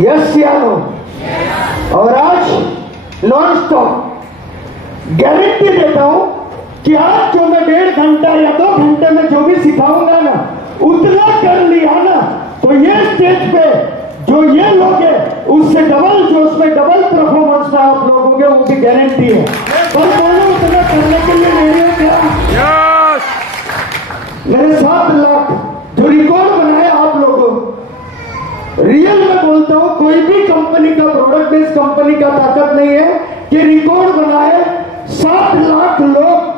Yes या no? और आज नॉन स्टॉप गारंटी देता हूं कि आज जो मैं 1.5 घंटा या 2 घंटे में जो भी सिखाऊंगा ना, उतना कर लिया ना, तो ये स्टेज पे जो ये लोग है उससे डबल, जो उसमें डबल परफॉर्मेंस में आप लोगों के, उनकी गारंटी है। पर बोलो उतना करने के लिए रेडी हो क्या? मेरे 7 लाख जो रिकॉर्ड बनाया आप लोगों, रियल में बोलता हूं, कोई भी कंपनी का, प्रोडक्ट बेस्ड कंपनी का ताकत नहीं है कि रिकॉर्ड बनाए। 7 लाख लोग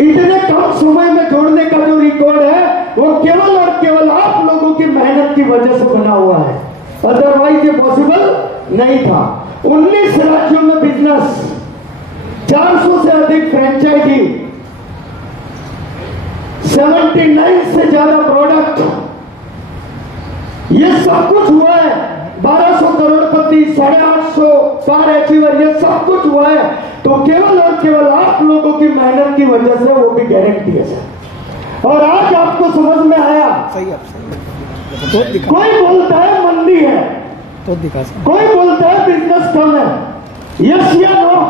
इतने कम समय में जोड़ने का जो रिकॉर्ड है वो केवल और केवल आप लोगों की मेहनत की वजह से बना हुआ है, अदरवाइज ये पॉसिबल नहीं था। 19 राज्यों में बिजनेस, 400 से अधिक फ्रेंचाइजी, 79 से ज्यादा प्रोडक्ट, ये सब कुछ हुआ है। 1200 करोड़पति, 850 स्टार अचीवर, ये सब कुछ हुआ है तो केवल और केवल आप लोगों की मेहनत की वजह से, वो भी गारंटी है सर। और आज आपको समझ में आया। कोई बोलता है मंदी है, तो दिखा, कोई बोलता है बिजनेस कम है, यस या नो?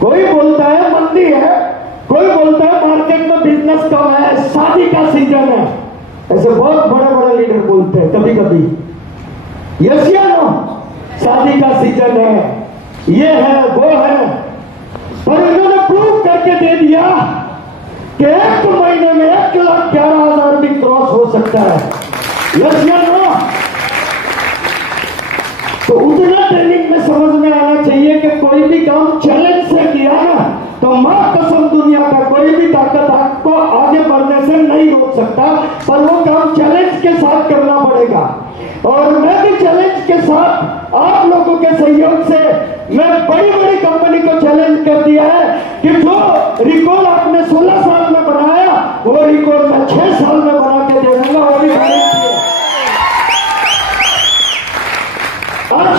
कोई बोलता है मंदी है, कोई बोलता है मार्केट में बिजनेस कम है, शादी का सीजन है, ऐसे बहुत बड़े बड़े लीडर बोलते हैं कभी कभी, यस या नो? शादी का सीजन है, ये है वो है, पर इन्होंने प्रूव करके दे दिया कि 1 महीने में 1,11,000 भी क्रॉस हो सकता है, यस या नो? तो उतना ट्रेनिंग में समझ में आना चाहिए कि कोई भी काम चैलेंज से किया ना, तो मां कसम दुनिया का कोई भी ताकत आपको आगे बढ़ने से नहीं रोक सकता, पर वो काम चैलेंज के साथ करना पड़ेगा। और मैं भी चैलेंज के साथ आप लोगों के सहयोग से, मैं बड़ी बड़ी कंपनी को चैलेंज कर दिया है कि जो रिकॉर्ड आपने 16 साल में बनाया, वो रिकॉर्ड मैं 6 साल में बना के दे दूंगा, वो भी गारंटी है। आज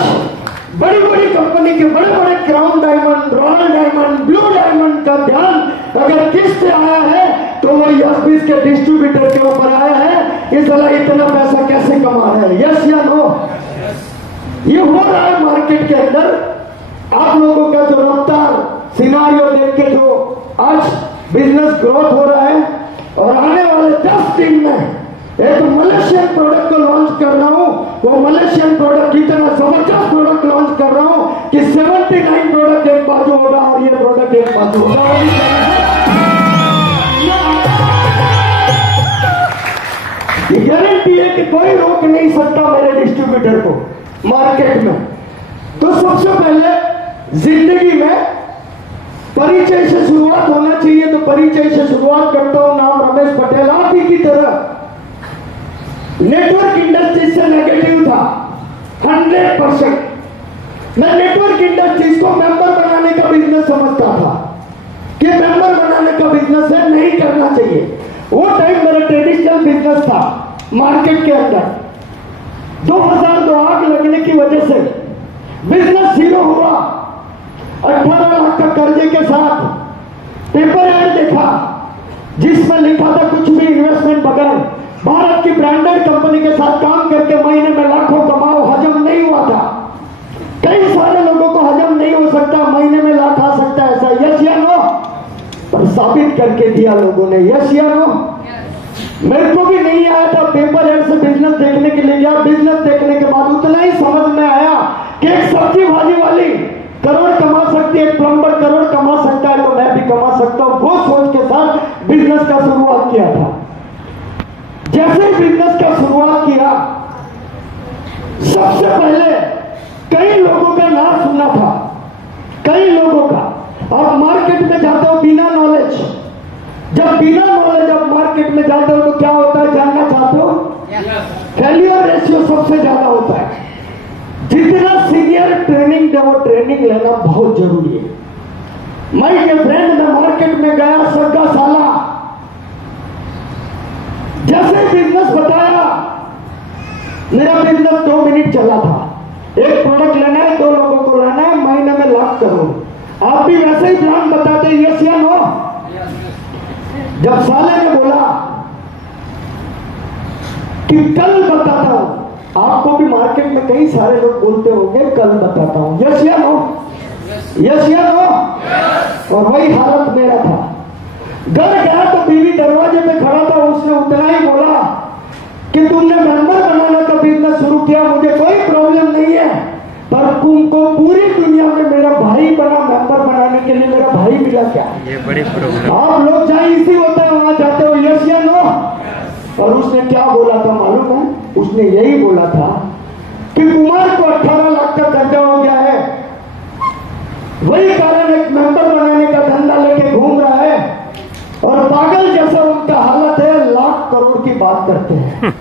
बड़ी बड़ी कंपनी के बड़े बड़े crown diamond, royal diamond, blue diamond का ध्यान अगर किस पे आया है तो वो यस के डिस्ट्रीब्यूटर के ऊपर आया है कि साला इतना पैसा कैसे कमा रहे हैं, यस या नो? ये हो रहा है मार्केट के अंदर। आप लोगों का जो रफ्तार सिनारियो देख के जो आज बिजनेस ग्रोथ हो रहा है, और आने वाले 10 दिन में एक मलेशियन प्रोडक्ट को लॉन्च कर रहा हूं, वो मलेशियन प्रोडक्ट इतना जबरदस्त प्रोडक्ट लॉन्च कर रहा हूं कि 79 प्रोडक्ट एक बाजू होगा और ये प्रोडक्ट एक बाजू होगा। ये गारंटी है कि कोई रोक नहीं सकता मेरे डिस्ट्रीब्यूटर को मार्केट में। तो सबसे पहले जिंदगी में परिचय से शुरुआत होना चाहिए, तो परिचय से शुरुआत करता हूं। नाम रमेश पटेल। आप ही की तरह नेटवर्क इंडस्ट्री से नेगेटिव था 100%। मैं नेटवर्क इंडस्ट्रीज को मेंबर बनाने का बिजनेस समझता था कि मेंबर बनाने का बिजनेस है, नहीं करना चाहिए। वो टाइम मेरा ट्रेडिशनल बिजनेस था मार्केट के अंदर। 2002 आग लगने की वजह से बिजनेस जीरो हुआ। 18 लाख का कर्जे के साथ पेपर ऐड देखा जिसमें लिखा था कुछ भी इन्वेस्टमेंट बगैर भारत की ब्रांडेड कंपनी के साथ काम करके महीने में लाखों कमाओ। हजम नहीं हुआ था। कई सारे लोगों को हजम नहीं हो सकता, महीने में लाख आ सकता है, ऐसा यस या नो? पर साबित करके दिया लोगों ने, यस या नो? मेरे को भी नहीं आया था, पेपर ऐड से बिजनेस देखने के लिए गया। बिजनेस देखने के बाद उतना ही समझ में आया कि एक सब्जी भाजी वाली करोड़ कमा सकती है, एक प्लम्बर करोड़ कमा सकता है, तो मैं भी कमा सकता हूं। वो सोच के साथ बिजनेस का शुरुआत किया था। जैसे बिजनेस का शुरुआत किया, सबसे पहले कई लोगों का नाम सुना था, कई लोगों का। आप मार्केट में जाते हो बिना नॉलेज, जब बिना नॉलेज आप मार्केट में जाते हो तो क्या होता है जानना चाहते हो? फेल्यूर रेशियो सबसे ज्यादा होता है। जितना सीनियर ट्रेनिंग दे, वो ट्रेनिंग लेना बहुत जरूरी है। मैं के फ्रेंड में मार्केट में गया, सग्गा साला, जैसे बिजनेस बताया, मेरा बिजनेस 2 मिनट चला था। एक प्रोडक्ट लेना है, 2 लोगों को लाना है, महीने में लाख करोड़। आप भी वैसे ही प्लान बताते, यस या नो? जब साले ने बोला कि कल बताता हूं, आपको भी मार्केट में कई सारे लोग बोलते होंगे, कल बताता हूं। यस या नो? यस या नो? और वही हालत मेरा था। घर गया तो बीवी दरवाजे पे खड़ा था, उसने उतना ही बोला कि तुमने मेंबर बनाने का बिजनेस शुरू किया, मुझे कोई प्रॉब्लम नहीं है, पर तुमको पूरी दुनिया में मेरा भाई बना, मेंबर बनाने के लिए मेरा भाई मिला क्या? ये बड़ी प्रॉब्लम। आप लोग जहाँ इसी होता है वहां जाते हो, यस या नो? और उसने क्या बोला था मालूम है? उसने यही बोला था कि कुमार को 18 लाख का कर्जा हो गया है, वही कारण एक मेंबर बनाने का धंधा लेके घूम रहा है, और पागल जैसा उनका हालत है, लाख करोड़ की बात करते हैं।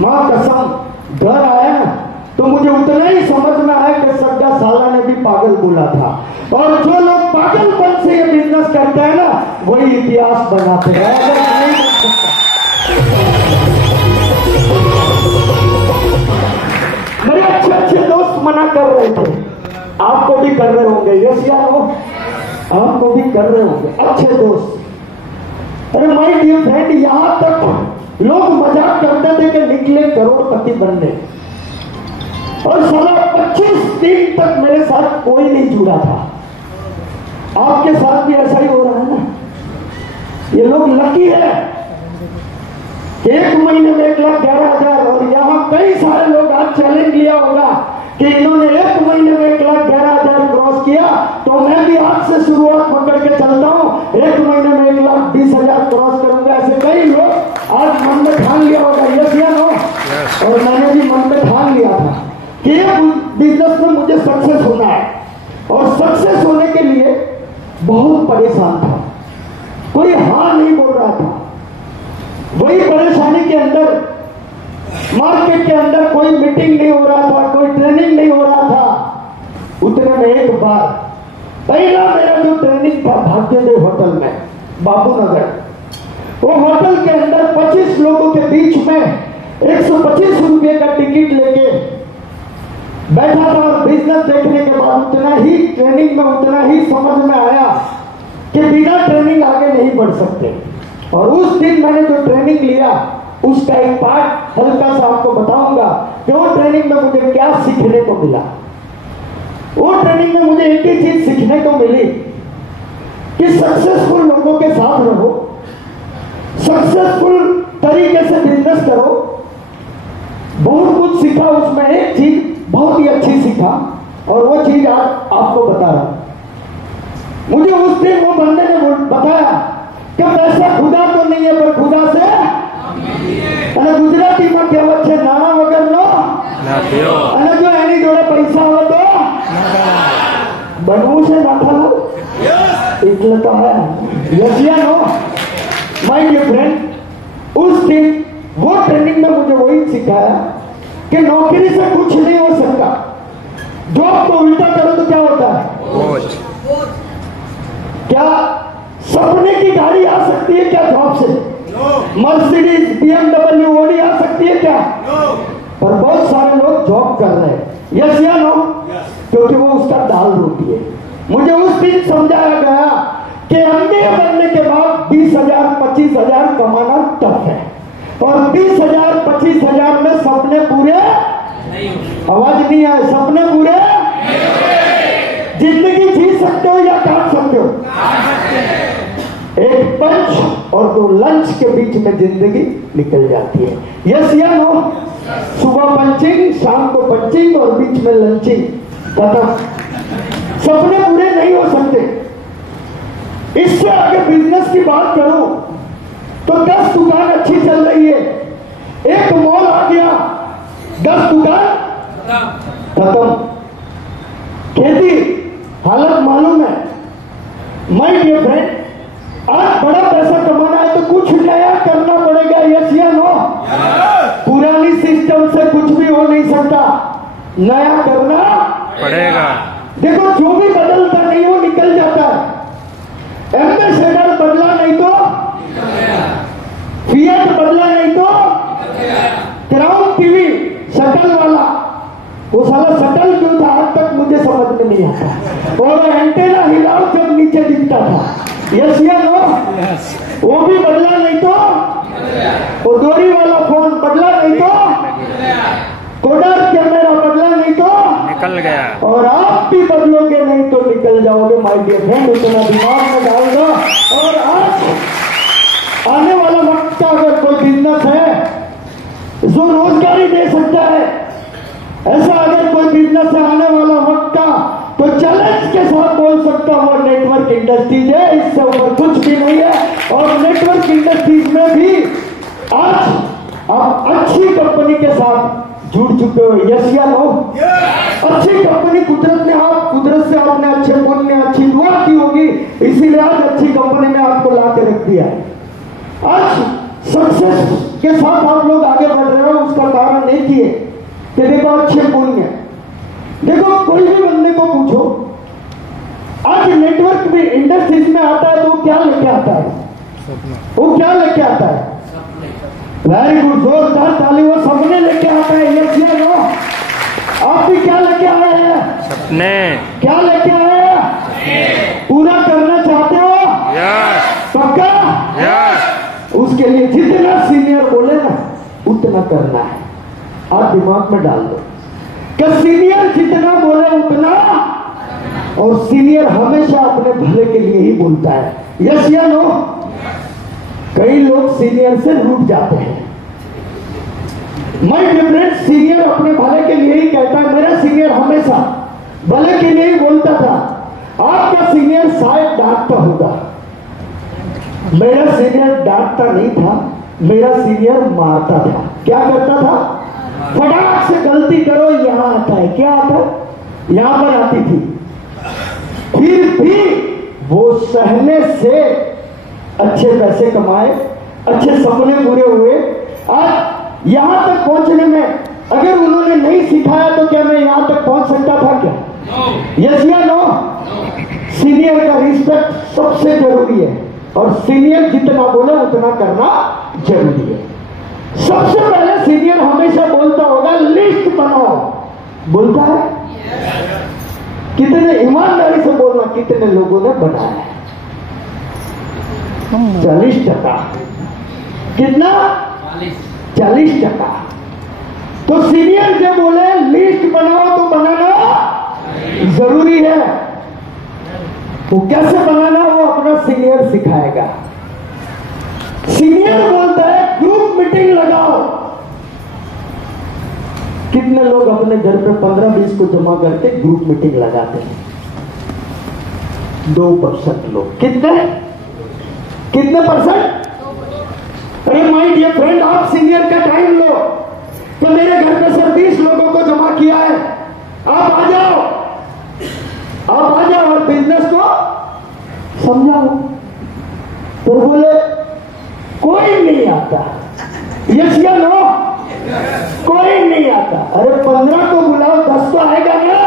मां कसम, घर आया ना तो मुझे उतना ही समझ में आया कि सग्गा साला ने भी पागल बोला था। और जो लोग पागलपन से ये बिजनेस करते हैं ना, वही इतिहास बनाते हैं। मेरे अच्छे अच्छे दोस्त मना कर रहे थे, आपको भी कर रहे होंगे, यस या नो? आपको भी कर रहे होंगे अच्छे दोस्त। अरे माय डियर फ्रेंड, यहां तक लोग मजाक करते थे कि निकले करोड़पति बनने, और साला 25 दिन तक मेरे साथ कोई नहीं जुड़ा था। आपके साथ भी ऐसा ही हो रहा है ना? ये लोग लकी है, एक महीने में 1,11,000, और यहां कई सारे लोग आज चैलेंज लिया होगा कि इन्होंने एक महीने में 1,11,000 क्रॉस किया, तो मैं भी आज से शुरुआत पकड़ के चलता हूं, एक महीने में 1,20,000 क्रॉस करूंगा। ऐसे कई लोग आज मन में ठान लिया होगा, यस या नो? और मैंने भी मन में ठान लिया था कि बिजनेस में मुझे सक्सेस होना है, और सक्सेस होने के लिए बहुत परेशान था, कोई हाँ नहीं बोल रहा था। वही परेशानी के अंदर, मार्केट के अंदर कोई मीटिंग नहीं हो रहा था, कोई ट्रेनिंग नहीं हो रहा था। उतने में एक बार पहला मेरा जो ट्रेनिंग था भाग्योदय होटल में, बाबू नगर, वो होटल के अंदर 25 लोगों के बीच में 125 रुपये का टिकट लेके बैठा था, और बिजनेस देखने के बाद उतना ही ट्रेनिंग में उतना ही समझ में आया कि बिना ट्रेनिंग आगे नहीं बढ़ सकते। और उस दिन मैंने जो ट्रेनिंग लिया, उसका एक पार्ट हल्का सा आपको बताऊंगा कि वो ट्रेनिंग में मुझे क्या सीखने को मिला। वो ट्रेनिंग में मुझे एक ही चीज सीखने को मिली कि सक्सेसफुल लोगों के साथ रहो, सक्सेसफुल तरीके से बिजनेस करो। बहुत कुछ सीखा उसमें, एक चीज बहुत ही अच्छी सीखा, और वो चीज आज आपको बता रहा हूं। मुझे उस दिन वो बंदे ने बताया कि पैसा खुदा तो नहीं है, पर खुदा से અને ગુજરાતીમાં કહેવત છે, નાણા વગરનો અને જો એની જોડે પૈસા આવે તો બનવું છે નાથાલાલ, એટલે તો है। यस या नो? माय डियर फ्रेंड, उस दिन वो ट्रेनिंग में मुझे वही सिखाया कि नौकरी से कुछ नहीं हो सकता, जॉब को उल्टा करो तो क्या होता है? क्या सपने की गाड़ी आ सकती है क्या जॉब से? मर्सिडीज, BMW, ओडी आ सकती है क्या? पर बहुत सारे लोग जॉब कर रहे हैं, यस या नो? क्योंकि वो उसका दाल रोटी है। मुझे उस दिन समझाया गया कि MBA बनने के बाद 20,000 25,000 कमाना टफ है, और 20,000 25,000 में सपने पूरे, आवाज नहीं आए, सपने पूरे जिंदगी जी सकते हो या काट सकते हो? एक पंच और 2 लंच के बीच में जिंदगी निकल जाती है, यस या नो? सुबह पंचिंग, शाम को पंचिंग, और बीच में लंचिंग, खत्म। सपने पूरे नहीं हो सकते। इससे आगे बिजनेस की बात करूं तो 10 दुकान अच्छी चल रही है, एक मॉल आ गया, 10 दुकान खत्म। खेती हालत मालूम है। माय डियर फ्रेंड, आज बड़ा पैसा कमाना है तो कुछ नया करना पड़ेगा, यस या नो? पुरानी सिस्टम से कुछ भी हो नहीं सकता, नया करना पड़ेगा। देखो, जो भी बदलता नहीं वो निकल जाता है। एम्बेसडर बदला नहीं तो, फिएट बदला नहीं तो, क्राउन टीवी शटल वाला, वो साला शटल क्यों था आज तक मुझे समझ में नहीं आता, और एंटेना हिलाओ जब नीचे दिखता था, यस या नो? वो भी बदला नहीं तो, वो डोरी वाला फोन बदला नहीं तो, कोडार्क कैमरा बदला नहीं तो निकल गया, और आप भी बदलोगे नहीं तो निकल जाओगे माय डियर फ्रेंड। उतना दिमाग में डाल दो। और आज आने वाला वक्त का अगर कोई बिजनेस है जो रोजगारी दे सकता है, ऐसा अगर कोई बिजनेस है आने वाला वक्त का, तो चैलेंज के साथ बोल सकता हूं वो नेटवर्क इंडस्ट्रीज है, इससे ऊपर कुछ भी नहीं है। और नेटवर्क इंडस्ट्रीज में भी आज आप अच्छी कंपनी के साथ जुड़ चुके हो, यस या नो? अच्छी कंपनी, कुदरत से आपने अच्छे पुण्य अच्छी दुआ की होगी, इसीलिए आज अच्छी कंपनी में आपको ला के रख दिया। आज सक्सेस के साथ आप लोग आगे बढ़ रहे हो, उसका कारण एक ही है कि देखो अच्छे पुण्य। देखो कोई भी बंदे को पूछो आज नेटवर्क में इंडस्ट्रीज में आता है तो वो क्या लेके आता है? वो क्या लेके आता है? वेरी गुड, जोरदार ताली। वो सपने लेके आता है, यस या नो? आप भी क्या लेके आए हैं? सपने। क्या लेके आए हैं? पूरा करना चाहते हो? यस। पक्का? यस। उसके लिए जितना सीनियर बोले ना उतना करना है। आप दिमाग में डाल दो कि सीनियर जितना बोले उतना, और सीनियर हमेशा अपने भले के लिए ही बोलता है, यस या नो? कई लोग सीनियर से रूठ जाते हैं। माय डियर फ्रेंड, सीनियर अपने भले के लिए ही कहता है। मेरा सीनियर हमेशा भले के लिए ही बोलता था। आपका सीनियर शायद डांटता होगा, मेरा सीनियर डांटता नहीं था, मेरा सीनियर मारता था। क्या करता था? फटाक से गलती करो यहां आता है, क्या आता है? यहां पर आती थी। फिर भी वो सहने से अच्छे पैसे कमाए, अच्छे सपने पूरे हुए। आज यहां तक पहुंचने में अगर उन्होंने नहीं सिखाया तो क्या मैं यहां तक पहुंच सकता था क्या? यस या नो? सीनियर का रिस्पेक्ट सबसे जरूरी है, और सीनियर जितना बोले उतना करना जरूरी है। सबसे पहले सीनियर हमेशा बोलता होगा लिस्ट बनाओ, बोलता है? कितने ईमानदारी से बोलना, कितने लोगों ने बनाया है? 40%। कितना? 40%। तो सीनियर जब बोले लिस्ट बनाओ तो बनाना जरूरी है। वो कैसे बनाना वो अपना सीनियर सिखाएगा। सीनियर बोलता है ग्रुप मीटिंग लगाओ। कितने लोग अपने घर पे 15-20 को जमा करके ग्रुप मीटिंग लगाते हैं? 2% लोग। कितने परसेंट? अरे माय डियर फ्रेंड, आप सीनियर का टाइम लो। तो मेरे घर पे सर 20 लोगों को जमा किया है, आप आ जाओ और बिजनेस को समझाओ। तो बोले कोई नहीं आता, यस या नो? कोई नहीं आता। अरे 15 को बुलाओ, 10 तो आएगा ना?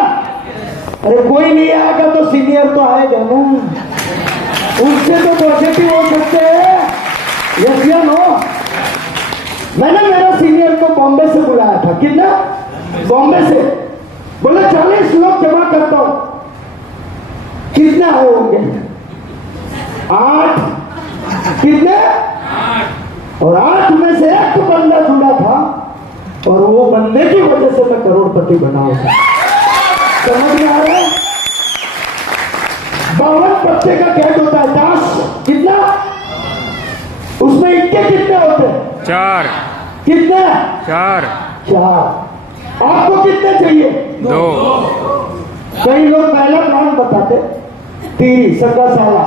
अरे कोई नहीं आएगा तो सीनियर तो आएगा ना, उससे तो पॉजिटिव हो सकते हैं, यस या नो? मैंने मेरा सीनियर को बॉम्बे से बुलाया था। कितना? बॉम्बे से। बोले 40 लोग जमा करता हूं। कितने आए होंगे? 8। कितने? 8। और 8 में से एक बंदा जुड़ा था, और वो बंदे की वजह से मैं करोड़पति बना होगा। समझ में आ रहा है? 52 पत्ते का कैट होता है, 10। कितना? उसमें इक्के कितने होते हैं? 4। कितने? 4। आपको कितने चाहिए? 2। कई लोग पहला नाम बताते, 3 सगा साला,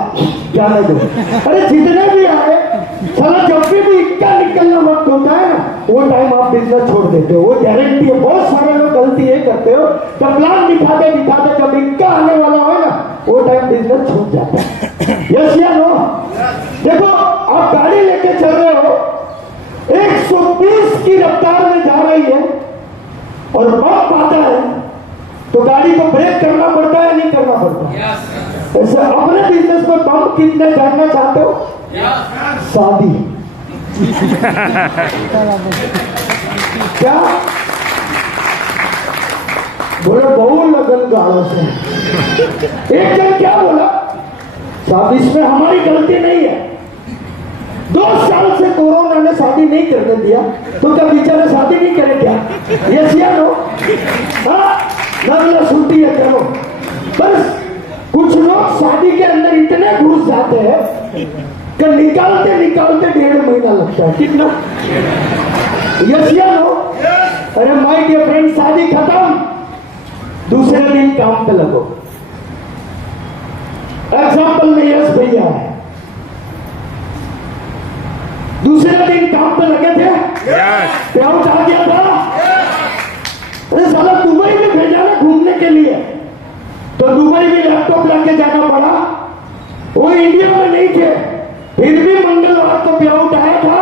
जाने दो। अरे जितने भी आए साला, जब भी इक्का निकलना वक्त होता है ना, वो टाइम आप बिजनेस छोड़ देते हो। वो गारंटी है। बहुत सारे लोग गलती ये करते हो, जब प्लान दिखाते जब इक्का आने वाला हो ना, वो टाइम बिजनेस छूट जाता है। यस या नो? देखो आप गाड़ी लेके चल रहे हो, 120 की रफ्तार में जा रही है, और बम आता है तो गाड़ी को ब्रेक करना पड़ता है, नहीं करना पड़ता? ऐसे अपने बिजनेस में बम कितने जानना चाहते हो? शादी। क्या बोले? बहु लगन गालों से। एक जन क्या बोला? साहब इसमें हमारी गलती नहीं है, 2 साल से कोरोना ने शादी नहीं करने दिया, तो क्या बेचारे शादी नहीं करे क्या? यस या नो? ना छुट्टी है, चलो। बस कुछ लोग शादी के अंदर इतने घुस जाते हैं कि निकालते निकालते 1.5 महीना लगता है। कितना? यस या नो? अरे माय डियर फ्रेंड, शादी खत्म, दूसरे दिन काम पे लगो। एग्जाम्पल में यस भैया है, दूसरे दिन काम पे लगे थे, पेआउट आ गया था। अरे साला दुबई में भेजा ना घूमने के लिए, तो दुबई में लैपटॉप लेके जाना पड़ा। वो इंडिया में नहीं थे, फिर भी मंगलवार को पेआउट आया था।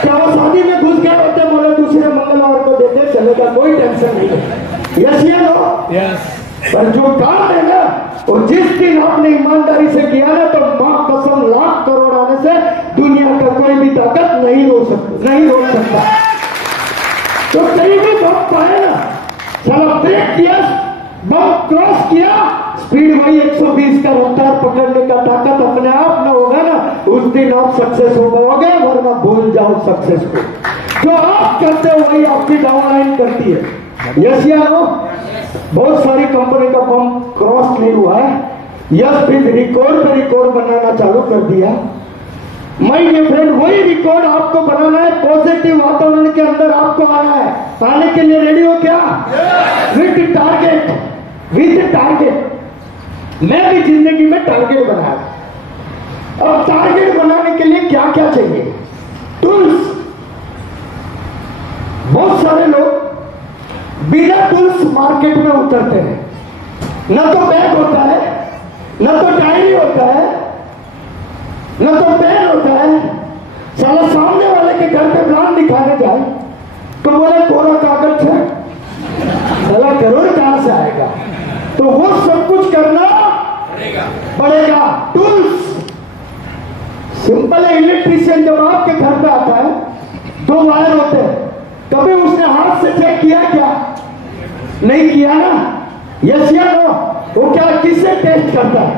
क्या वो शादी में घुस गए होते? बोले दूसरे मंगलवार को देते चलेगा, कोई टेंशन नहीं है। यस या नो? यस। पर जो काम है ना, वो जिस दिन आपने ईमानदारी से किया ना, तो मां कसम लाख करोड़ आने से दुनिया का कोई भी ताकत नहीं रोक सकता। तो कहीं भी बम पाए ना, चलो ब्रेक किया, बम क्रॉस किया, स्पीड वही 120 का रफ्तार पकड़ने का ताकत अपने आप में होगा ना, उस दिन आप सक्सेस हो पाओगे, वरना भूल जाओ सक्सेस को। जो आप करते हो वही आपकी डाउनलाइन करती है। यस या नो? बहुत सारी कंपनी का बम क्रॉस नहीं हुआ है, यस फिर रिकॉर्ड पे रिकॉर्ड बनाना चालू कर दिया। माय डियर फ्रेंड, वही रिकॉर्ड आपको बनाना है, पॉजिटिव वातावरण के अंदर आपको आना है। आने के लिए रेडी हो क्या? With target, with target. मैं भी जिंदगी में टारगेट बनाया। अब टारगेट बनाने के लिए क्या क्या चाहिए? टूल्स। बहुत सारे लोग बिना टूल्स मार्केट में उतरते हैं। न तो बैग होता है, न तो डायरी होता है, न तो पेन होता है। साला सामने वाले के घर पे प्लान दिखाने जाए तो बोले कोरा कागज है, साला करोड़ कहां से आएगा? तो वो सब कुछ करना पड़ेगा। टूल्स सिंपल है। इलेक्ट्रीशियन जब आपके घर पे आता है, 2 वायर होते हैं, कभी उसने हाथ से चेक किया क्या? नहीं किया ना? यस या नो? वो क्या किससे टेस्ट करता है?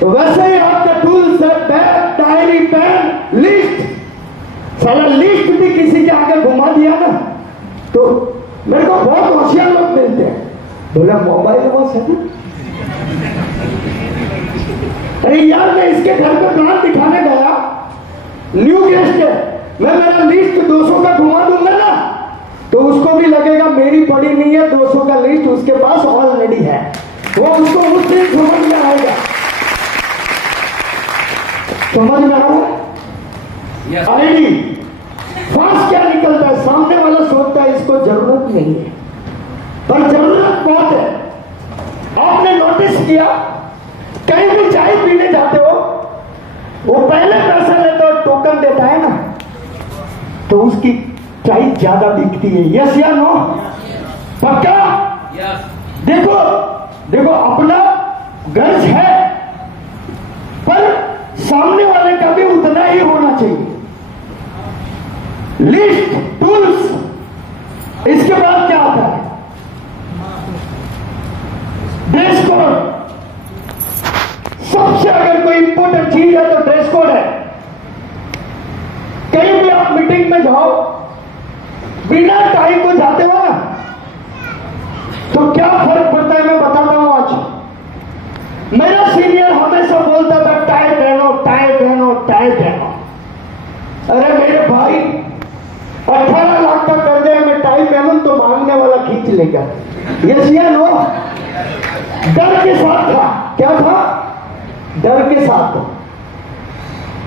तो वैसे ही आपका टूल्स है, बैग, डायरी, पेन, लिस्ट। साला लिस्ट भी किसी के आगे घुमा दिया ना, तो मेरे को बहुत होशियार लोग मिलते हैं, बोला मोबाइल वॉच है ना। अरे यार, मैं इसके घर पे प्लान दिखाने गया, न्यू गेस्ट है, मैं मेरा लिस्ट 200 का घुमा दूंगा ना, तो उसको भी लगेगा मेरी पड़ी नहीं है, 200 का लिस्ट उसके पास ऑलरेडी है। वो उसको उस दिन समझ में आएगा। समझ में आया? आईडी फास्ट क्या निकलता है? सामने वाला सोचता है इसको जरूरत नहीं है, पर जरूरत बहुत है। आपने नोटिस किया, कहीं भी चाय पीने जाते हो, वो पहले पैसा लेता हो, टोकन देता है ना, तो उसकी चाय ज्यादा बिकती है। यस या नो? पक्का? देखो देखो, अपना गर्ज है, पर सामने वाले का भी उतना ही होना चाहिए। List, tools. इसके बाद क्या आता है? Dress code. सबसे अगर कोई इंपॉर्टेंट चीज है तो ड्रेस कोड है। कहीं भी आप मीटिंग में जाओ, बिना टाई को जाते हो ना, तो क्या फर्क पड़ता है? मैं बताता हूं। आज मेरा सीनियर हमेशा बोलता था टाई पहनो, टाई पहनो, टाई पहनो। अरे मेरे भाई, 18 लाख का कर्जा है, मैं टाई पहनूं तो मांगने वाला खींच लेगा। यस या नो? डर के साथ था। क्या था? डर के साथ।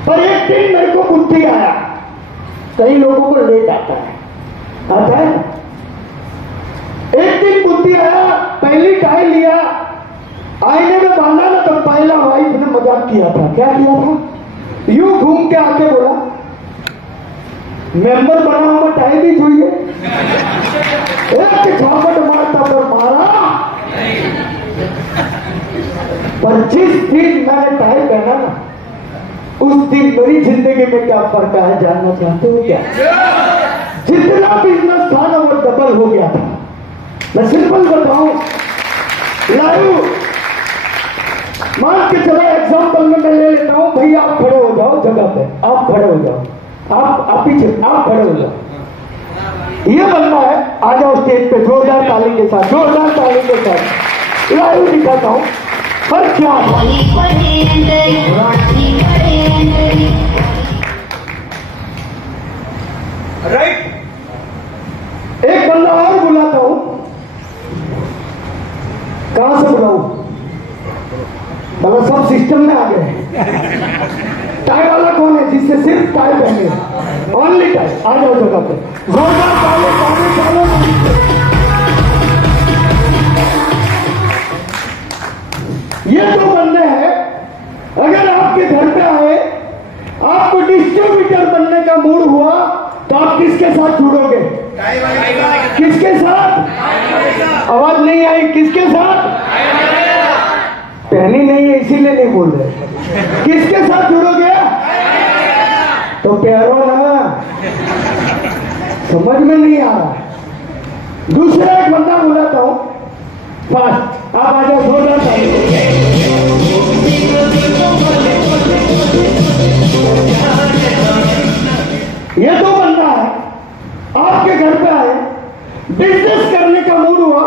पर एक दिन मेरे को बुद्धि आया, कई लोगों को लेट आता है, आता है। एक दिन बुद्धि आया, पहली टाई लिया, आईने में बांधा ना, तो पहला वाइफ ने मजाक किया था। क्या किया था? यूं घूम के आके बोला, मेंबर बना हुआ टाई भी चाहिए। एक झापट मारता पर मारा। पर जिस दिन मैंने टाई पहना ना, उस दिन मेरी जिंदगी में क्या फर्क है जानना चाहते हो क्या? जितना बिजनेस था ना, वो डबल हो गया था। मैं सिंपल बताऊं, लाइव मान के चलो एग्जाम्पल में मैं ले लेता हूं, भैया आप खड़े हो जाओ जगह पे, आप खड़े हो जाओ, आप पीछे, आप खड़े हो जाओ। ये बंदा है, आ जाओ स्टेज पे जोरदार ताली के साथ, जोरदार ताली के साथ लाइव दिखाता हूं। और क्या राइट, एक बंदा और बुलाता हूं। कहां से बुलाऊं? मतलब सब सिस्टम में आ गए। टाई वाला कौन है जिससे सिर्फ टाई पहने, ओनली टाई? आ जाओ जगह पे, जोरदार ताली, ताली, ताली। ये दो बंदे हैं, अगर आपके घर पे आए, आपको डिस्ट्रीब्यूटर बनने का मूड हुआ, तो आप किसके साथ जुड़ोगे? किसके साथ? आवाज नहीं आई, किसके साथ? पहनी नहीं है इसीलिए नहीं बोल रहे। किसके साथ जुड़ोगे? तो प्यारो ना, समझ में नहीं आ रहा। दूसरा एक बंदा बुलाता हूं, फास्ट, आप आ जाओ, जोरदार ताली। ये दो बंदा है, आपके घर पे आए, बिजनेस करने का मूड हुआ,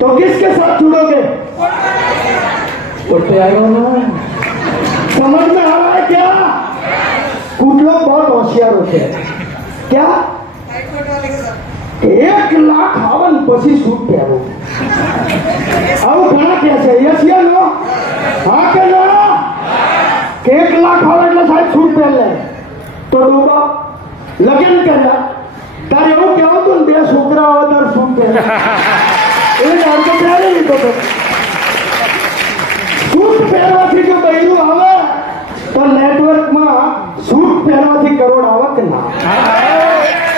तो किसके साथ जुड़ोगे? उठते आए हो ना, समझ में आ रहा है क्या? कुछ लोग बहुत होशियार होते हैं, क्या 1,51,000 सूट पे आओ, अब खाना कैसे? यस या नो? हाँ के ना? 1,51,000 सूट पहन ले तो डूबा लगन करना तारे એવું કેવું તું બે છોકરા અવતાર શું પહેરે એ ડાર તો પહેરે નહીં તો सूट પહેરવાથી જો બૈરું આવે તો નેટવર્કમાં सूट પહેરવાથી કરોડ આવે કે ના?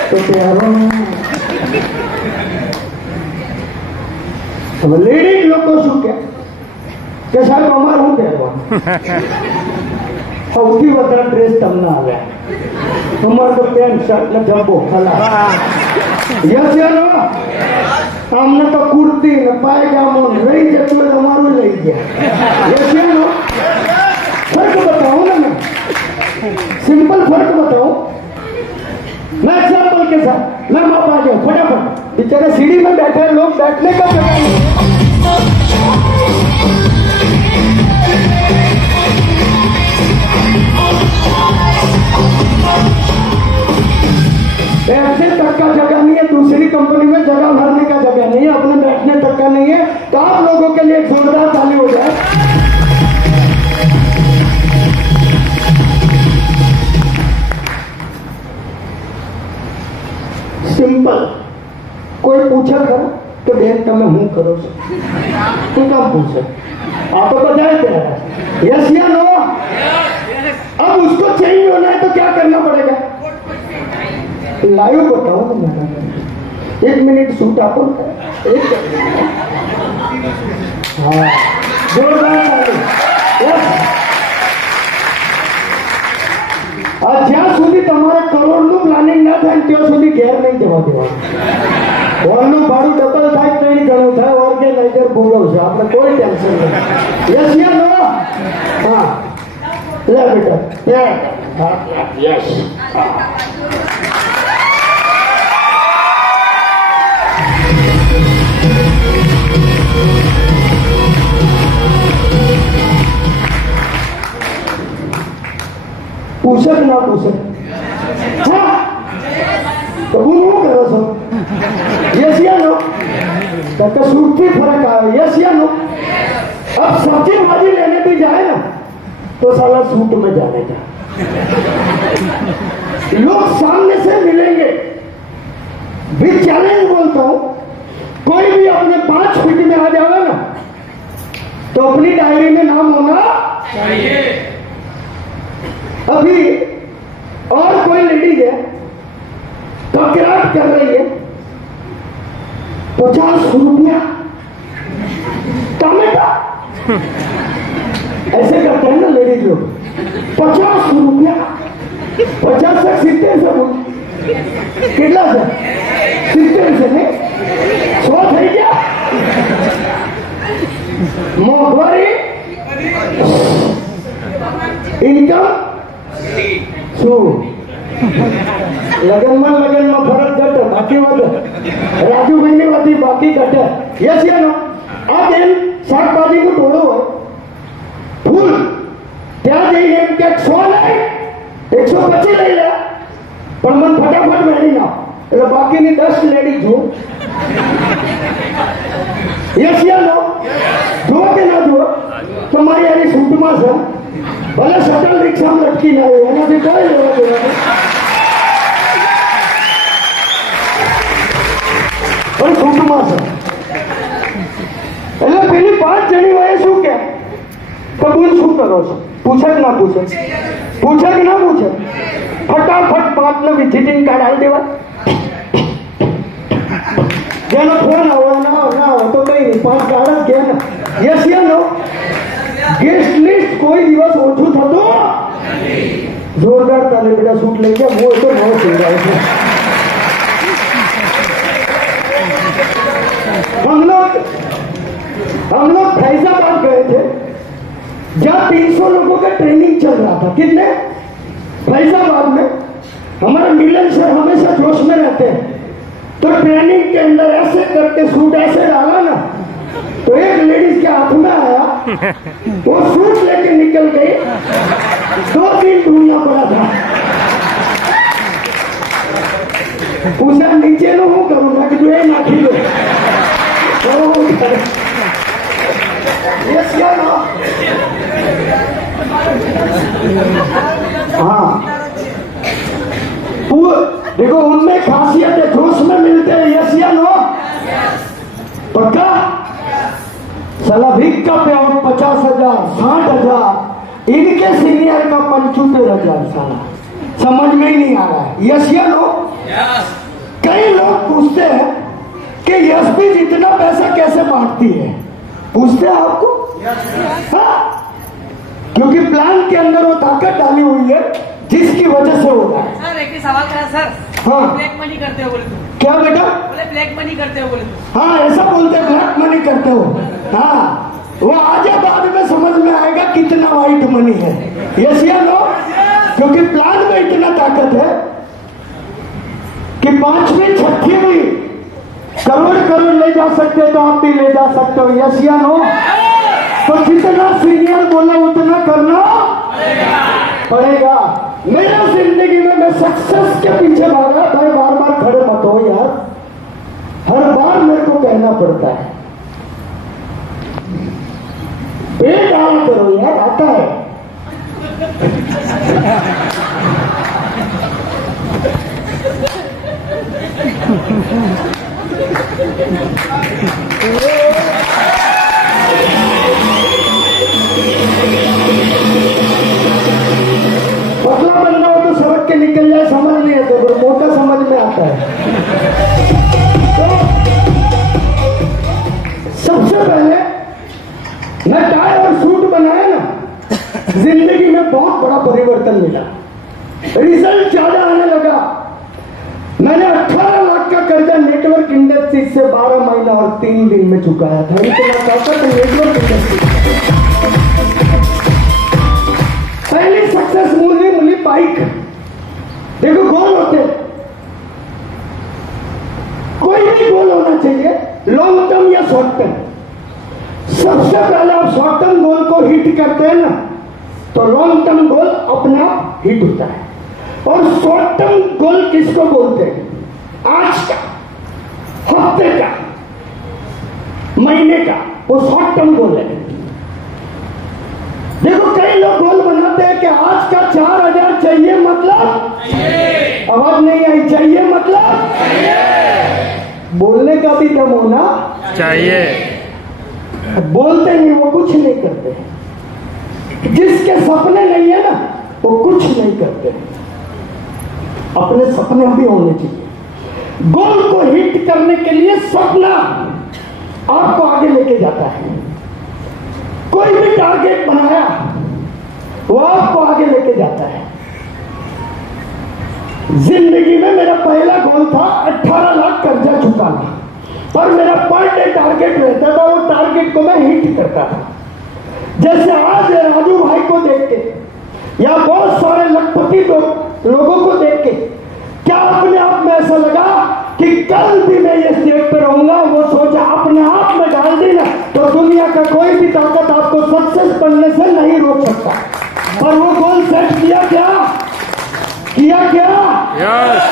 તો પહેરો હવે લેડીઝ લોકો શું કે સાહેબ અમારે શું પહેરવાનું? સૌથી વધારે ડ્રેસ તમને આવે, તમારે તો પેન્ટ શર્ટ ને જબ્બો ખલા, યસ યા નો? અમને તો કુર્તી ને પાયજામો રહી જતું એટલે અમારું લઈ ગયા, યસ યા નો? फर्क बताऊं ना मैं, सिंपल फर्क बताऊं मैं एग्जाम्पल के साथ। मैं आप आ जाओ फटाफट, बेचारे सीढ़ी में बैठे हैं लोग, बैठने का जगह नहीं। बैठने तक का जगह नहीं है, दूसरी कंपनी में जगह भरने का जगह नहीं है, अपने बैठने तक का नहीं है। तो आप लोगों के लिए एक जोरदार ताली हो जाए। सिंपल, कोई पूछा कर तो बेन તમે હું કરો છો? તું કામ પૂછે? आप तो बताए थे, यस या नो? अब उसको चेंज होना है तो क्या करना पड़ेगा? लाइव बताओ ना मेरा, 1 मिनट सूट आपको, हाँ जोरदार। જ્યાં સુધી તમારે કરોડનું પ્લાનિંગ ના થાય ત્યાં સુધી ઘેર નહીં જવા દેવાનું। હોલનું ભાડું ડબલ થાય, નહીં ઘણું થાય, ઓર્ગેનાઇઝર ભોગવશે, આપણે કોઈ ટેન્શન નહીં। યસ યા નો? હા લે બેટા, યસ। પૂછે કે ના પૂછે? હા તો હું શું કરો છો? યસ या नो? तो सूट की फर्क आए, यस या नो? अब सब्जीबाजी लेने भी जाए ना तो साला सूट में जाने का, लोग सामने से मिलेंगे भी। चैलेंज बोलता हूं, कोई भी अपने 5 फीट में आ जाए ना तो अपनी डायरी में नाम होना चाहिए। अभी और कोई लेडीज है ककराट कर रही है, 50 रुपया टमाटा, ऐसे करते हैं ना लेडीज लोग, 50 रुपया, 50 से 70 से बोल, कितना से 70 से नहीं 100 થઈ ગયા। મોંઘવારી इनकम શું લગનમાં ફરક ઘટે બાકી વધે રાજુભાઈની વધી બાકી ઘટે યસ યા નો આ બેન શાકભાજીનું ટોળું હોય ફૂલ ત્યાં જઈને એમ કે 100 લઈ 125 લઈ લે પણ મને ફટાફટ મેળી ના એટલે બાકીની 10 લેડી જો યસ યા નો જો કે ના જો તમારી આની સૂટમાં છે ભલે શટલ રિક્ષામાં લટકી ના હોય એનાથી કોઈ લેવા દેવા પણ સૂટમાં છે એટલે પેલી 5 જણી હોય શું કે કબૂલ શું કરો છો પૂછે કે ના પૂછે પૂછે કે ના પૂછે ફટાફટ 5 ને વિઝિટિંગ કાર્ડ આપી દેવા જેનો ફોન આવે ના આવે તો કઈ નહીં 5 કાર્ડ જ કે ને યસ યા નો गेस्ट लिस्ट कोई दिवस ओछू थतो जोरदार ताली बेटा सूट लेके वो तो नौ सिंह रहा है हम लोग फैजाबाद गए थे जहाँ 300 लोगों का ट्रेनिंग चल रहा था कितने फैजाबाद में हमारा मिलन सर हमेशा जोश में रहते हैं तो ट्रेनिंग के अंदर ऐसे करके सूट ऐसे डाला ना तो एक लेडीज के हाथ में आया वो सूट लेके निकल गई 2 दिन ढूंढना पड़ा था पूछा नीचे लो हूँ करूंगा कि तू नाखी लो हाँ देखो उनमें खासियत है जोश में मिलते हैं यस या नो पक्का साला भिक का पेआउट 50,000 60,000 इनके सीनियर का 75,000 साला समझ में ही नहीं आ रहा है यस या नो कई लोग पूछते हैं कि यस भी जितना पैसा कैसे बांटती है पूछते हैं आपको हाँ क्योंकि प्लान के अंदर वो ताकत डाली हुई है जिसकी वजह से हो रहा है सर एक ही सवाल था सर हाँ ब्लैक मनी करते हो बोले तो क्या बेटा बोले ब्लैक मनी करते हो बोले तो हाँ ऐसा बोलते हैं ब्लैक मनी करते हो हाँ वो आगे बाद में समझ में आएगा कितना व्हाइट मनी है यस या नो क्योंकि प्लान में इतना ताकत है कि 5वीं 6वीं भी करोड़ ले जा सकते तो आप भी ले जा सकते हो यस या नो तो जितना सीनियर बोला उतना करना पड़ेगा मेरा जिंदगी में मैं सक्सेस के पीछे भागा भाई बार बार खड़े मत हो यार हर बार मेरे को कहना पड़ता है पेट आया करो यार आता है पतला बनना हो तो सड़क के निकल जाए समझ नहीं आता पर मोटा समझ में आता है तो सबसे पहले मैं टाई और सूट बनाया ना जिंदगी में बहुत बड़ा परिवर्तन मिला रिजल्ट ज्यादा आने लगा मैंने 18 लाख का कर्जा नेटवर्क इंडस्ट्री से 12 महीना और 3 दिन में चुकाया था इतना ताकत नेटवर्क इंडस्ट्री पहली सक्सेस मिली बाइक देखो गोल होते कोई भी गोल होना चाहिए लॉन्ग टर्म या शॉर्ट टर्म सबसे पहले आप शॉर्ट टर्म गोल को हिट करते हैं ना तो लॉन्ग टर्म गोल अपने आप हिट होता है और शॉर्ट टर्म गोल किसको बोलते हैं आज का हफ्ते का महीने का वो शॉर्ट टर्म गोल है देखो कई लोग गोल बनाते हैं कि आज का 4,000 चाहिए मतलब आवाज नहीं आई चाहिए मतलब बोलने का भी दम होना चाहिए बोलते नहीं वो कुछ नहीं करते जिसके सपने नहीं है ना वो कुछ नहीं करते अपने सपने भी होने चाहिए गोल को हिट करने के लिए सपना आपको आगे लेके जाता है कोई भी टारगेट बनाया वो आपको आगे लेके जाता है जिंदगी में मेरा पहला गोल था 18 लाख कर्जा चुकाना पर मेरा पर डे टारगेट रहता था वो टारगेट को मैं हिट करता था जैसे आज राजू भाई को देख के या बहुत सारे लखपति लोगों को देख के क्या अपने आप में ऐसा लगा कि कल भी मैं ये स्टेज पे रहूंगा? वो सोचा अपने आप में डाल दी ना, तो दुनिया का कोई भी ताकत आपको सक्सेस बनने से नहीं रोक सकता। पर वो गोल सेट किया क्या? यस।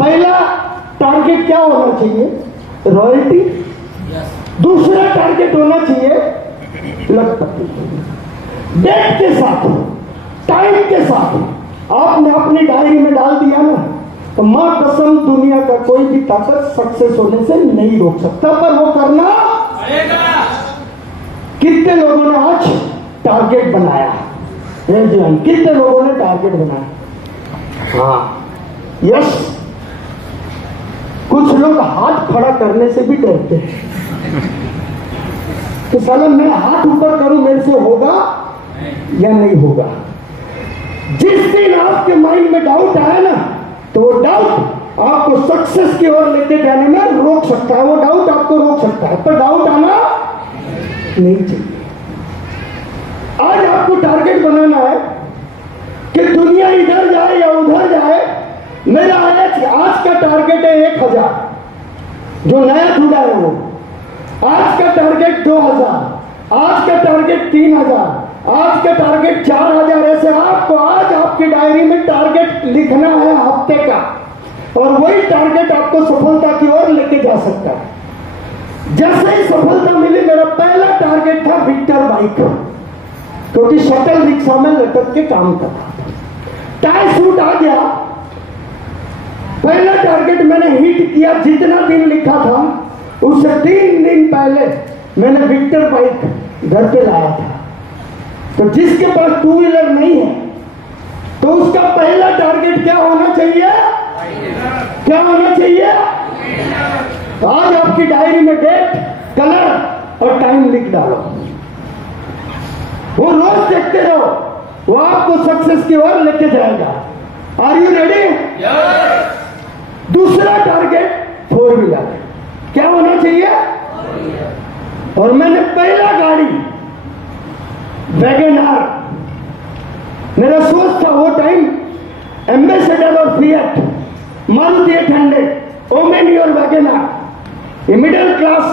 पहला टारगेट क्या होना चाहिए? रॉयल्टी। दूसरा टारगेट होना चाहिए लखपति। डेट के साथ, टाइम के साथ आपने अपनी डायरी में डाल दिया ना, तो मां कसम दुनिया का कोई भी ताकत सक्सेस होने से नहीं रोक सकता। पर वो करना पड़ेगा। कितने लोगों ने आज टारगेट बनाया? कितने लोगों ने टारगेट बनाया? हाँ, यस। कुछ लोग हाथ खड़ा करने से भी डरते हैं कि साला मैं हाथ ऊपर करूं, मेरे से होगा या नहीं होगा। जिस दिन आपके माइंड में डाउट आया ना, तो वो डाउट आपको सक्सेस की ओर लेके जाने में रोक सकता है। वो डाउट आपको रोक सकता है, पर डाउट आना नहीं चाहिए। आज आपको टारगेट बनाना है कि दुनिया इधर जाए या उधर जाए, मेरा आज का टारगेट है 1000, जो नया जुड़ा है वो। आज का टारगेट 2000, आज का टारगेट 3000, आज का टारगेट 4000। ऐसे आपको आज आपकी डायरी में टारगेट लिखना है हफ्ते का, और वही टारगेट आपको सफलता की ओर लेके जा सकता है। जैसे ही सफलता मिली, मेरा पहला टारगेट था विक्टर बाइक, क्योंकि शटल रिक्शा में लटक के काम करता था। टाई सूट आ गया। पहला टारगेट मैंने हिट किया। जितना दिन लिखा था उससे 3 दिन पहले मैंने विक्टर बाइक घर पे लाया था। तो जिसके पास 2 व्हीलर नहीं है, तो उसका पहला टारगेट क्या होना चाहिए? क्या होना चाहिए? आज आपकी डायरी में डेट, कलर और टाइम लिख डालो। वो रोज देखते रहो, वो आपको सक्सेस की ओर लेके जाएगा। Are you ready? दूसरा टारगेट 4 व्हीलर। क्या होना चाहिए? और मैंने पहला गाड़ी वैगन आर, मेरा सोच था वो टाइम एम्बेसडर और फिएट, मारुति 800, ओमेनी और वैगन आर, ये मिडिल क्लास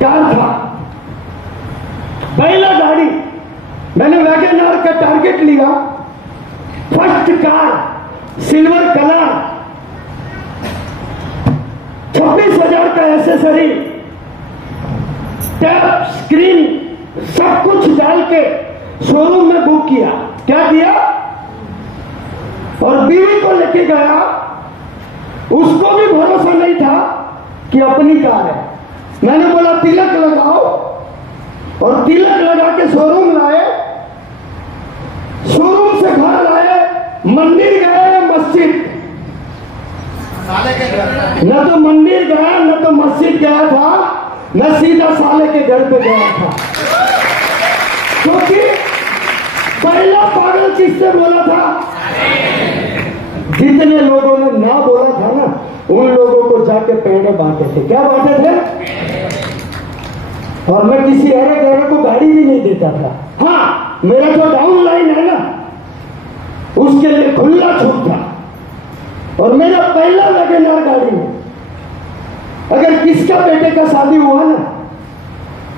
कार था। पहला गाड़ी मैंने वैगन आर का टारगेट लिया। फर्स्ट कार, सिल्वर कलर, 26,000 का एसेसरी, टैप, स्क्रीन, सब कुछ डाल के शोरूम में बुक किया। क्या किया? और बीवी को लेके गया। उसको भी भरोसा नहीं था कि अपनी कार है। मैंने बोला तिलक लगाओ, और तिलक लगा के शोरूम लाए। शोरूम से घर लाए, मंदिर गए, मस्जिद। न तो मंदिर गया, न तो मस्जिद गया था, न सीधा साले के घर पे गया था। क्योंकि पहला पागल किससे बोला था? जितने लोगों ने ना बोला था ना, उन लोगों को जाके पेड़े बांटे थे। क्या बांटे थे? और मैं किसी अरे गहरे को गाड़ी भी नहीं देता था। हाँ, मेरा जो डाउन लाइन है ना, उसके लिए खुला छूट था। और मेरा पहला वैगनआर गाड़ी में, अगर किसका बेटे का शादी हुआ ना,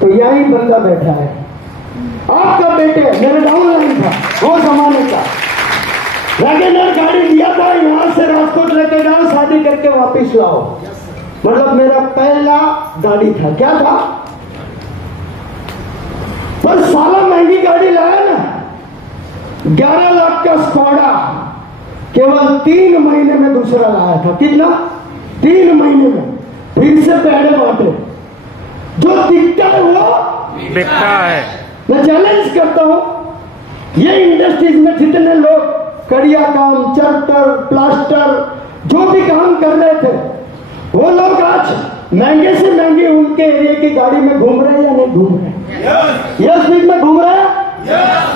तो यही बंदा बैठा है, आपका बेटे। मेरा डाउन लाइन था वो जमाने का। वैगनआर गाड़ी दिया था, यहां से राजकोट लेके जाओ, शादी करके वापिस लाओ। मतलब मेरा पहला गाड़ी था। क्या था? पर साला महंगी गाड़ी लाया ना, 11 लाख का स्कॉडा, केवल 3 महीने में दूसरा लाया था। कितना? 3 महीने में। फिर से पेड़े बांटे। जो दिखता है वो बिकता है। मैं चैलेंज करता हूं, ये इंडस्ट्रीज में जितने लोग कड़िया काम, चरटर, प्लास्टर, जो भी काम कर रहे थे, वो लोग आज महंगे से महंगे उनके एरिया की गाड़ी में घूम रहे हैं या नहीं घूम रहे? यस, बीच में घूम रहे हैं।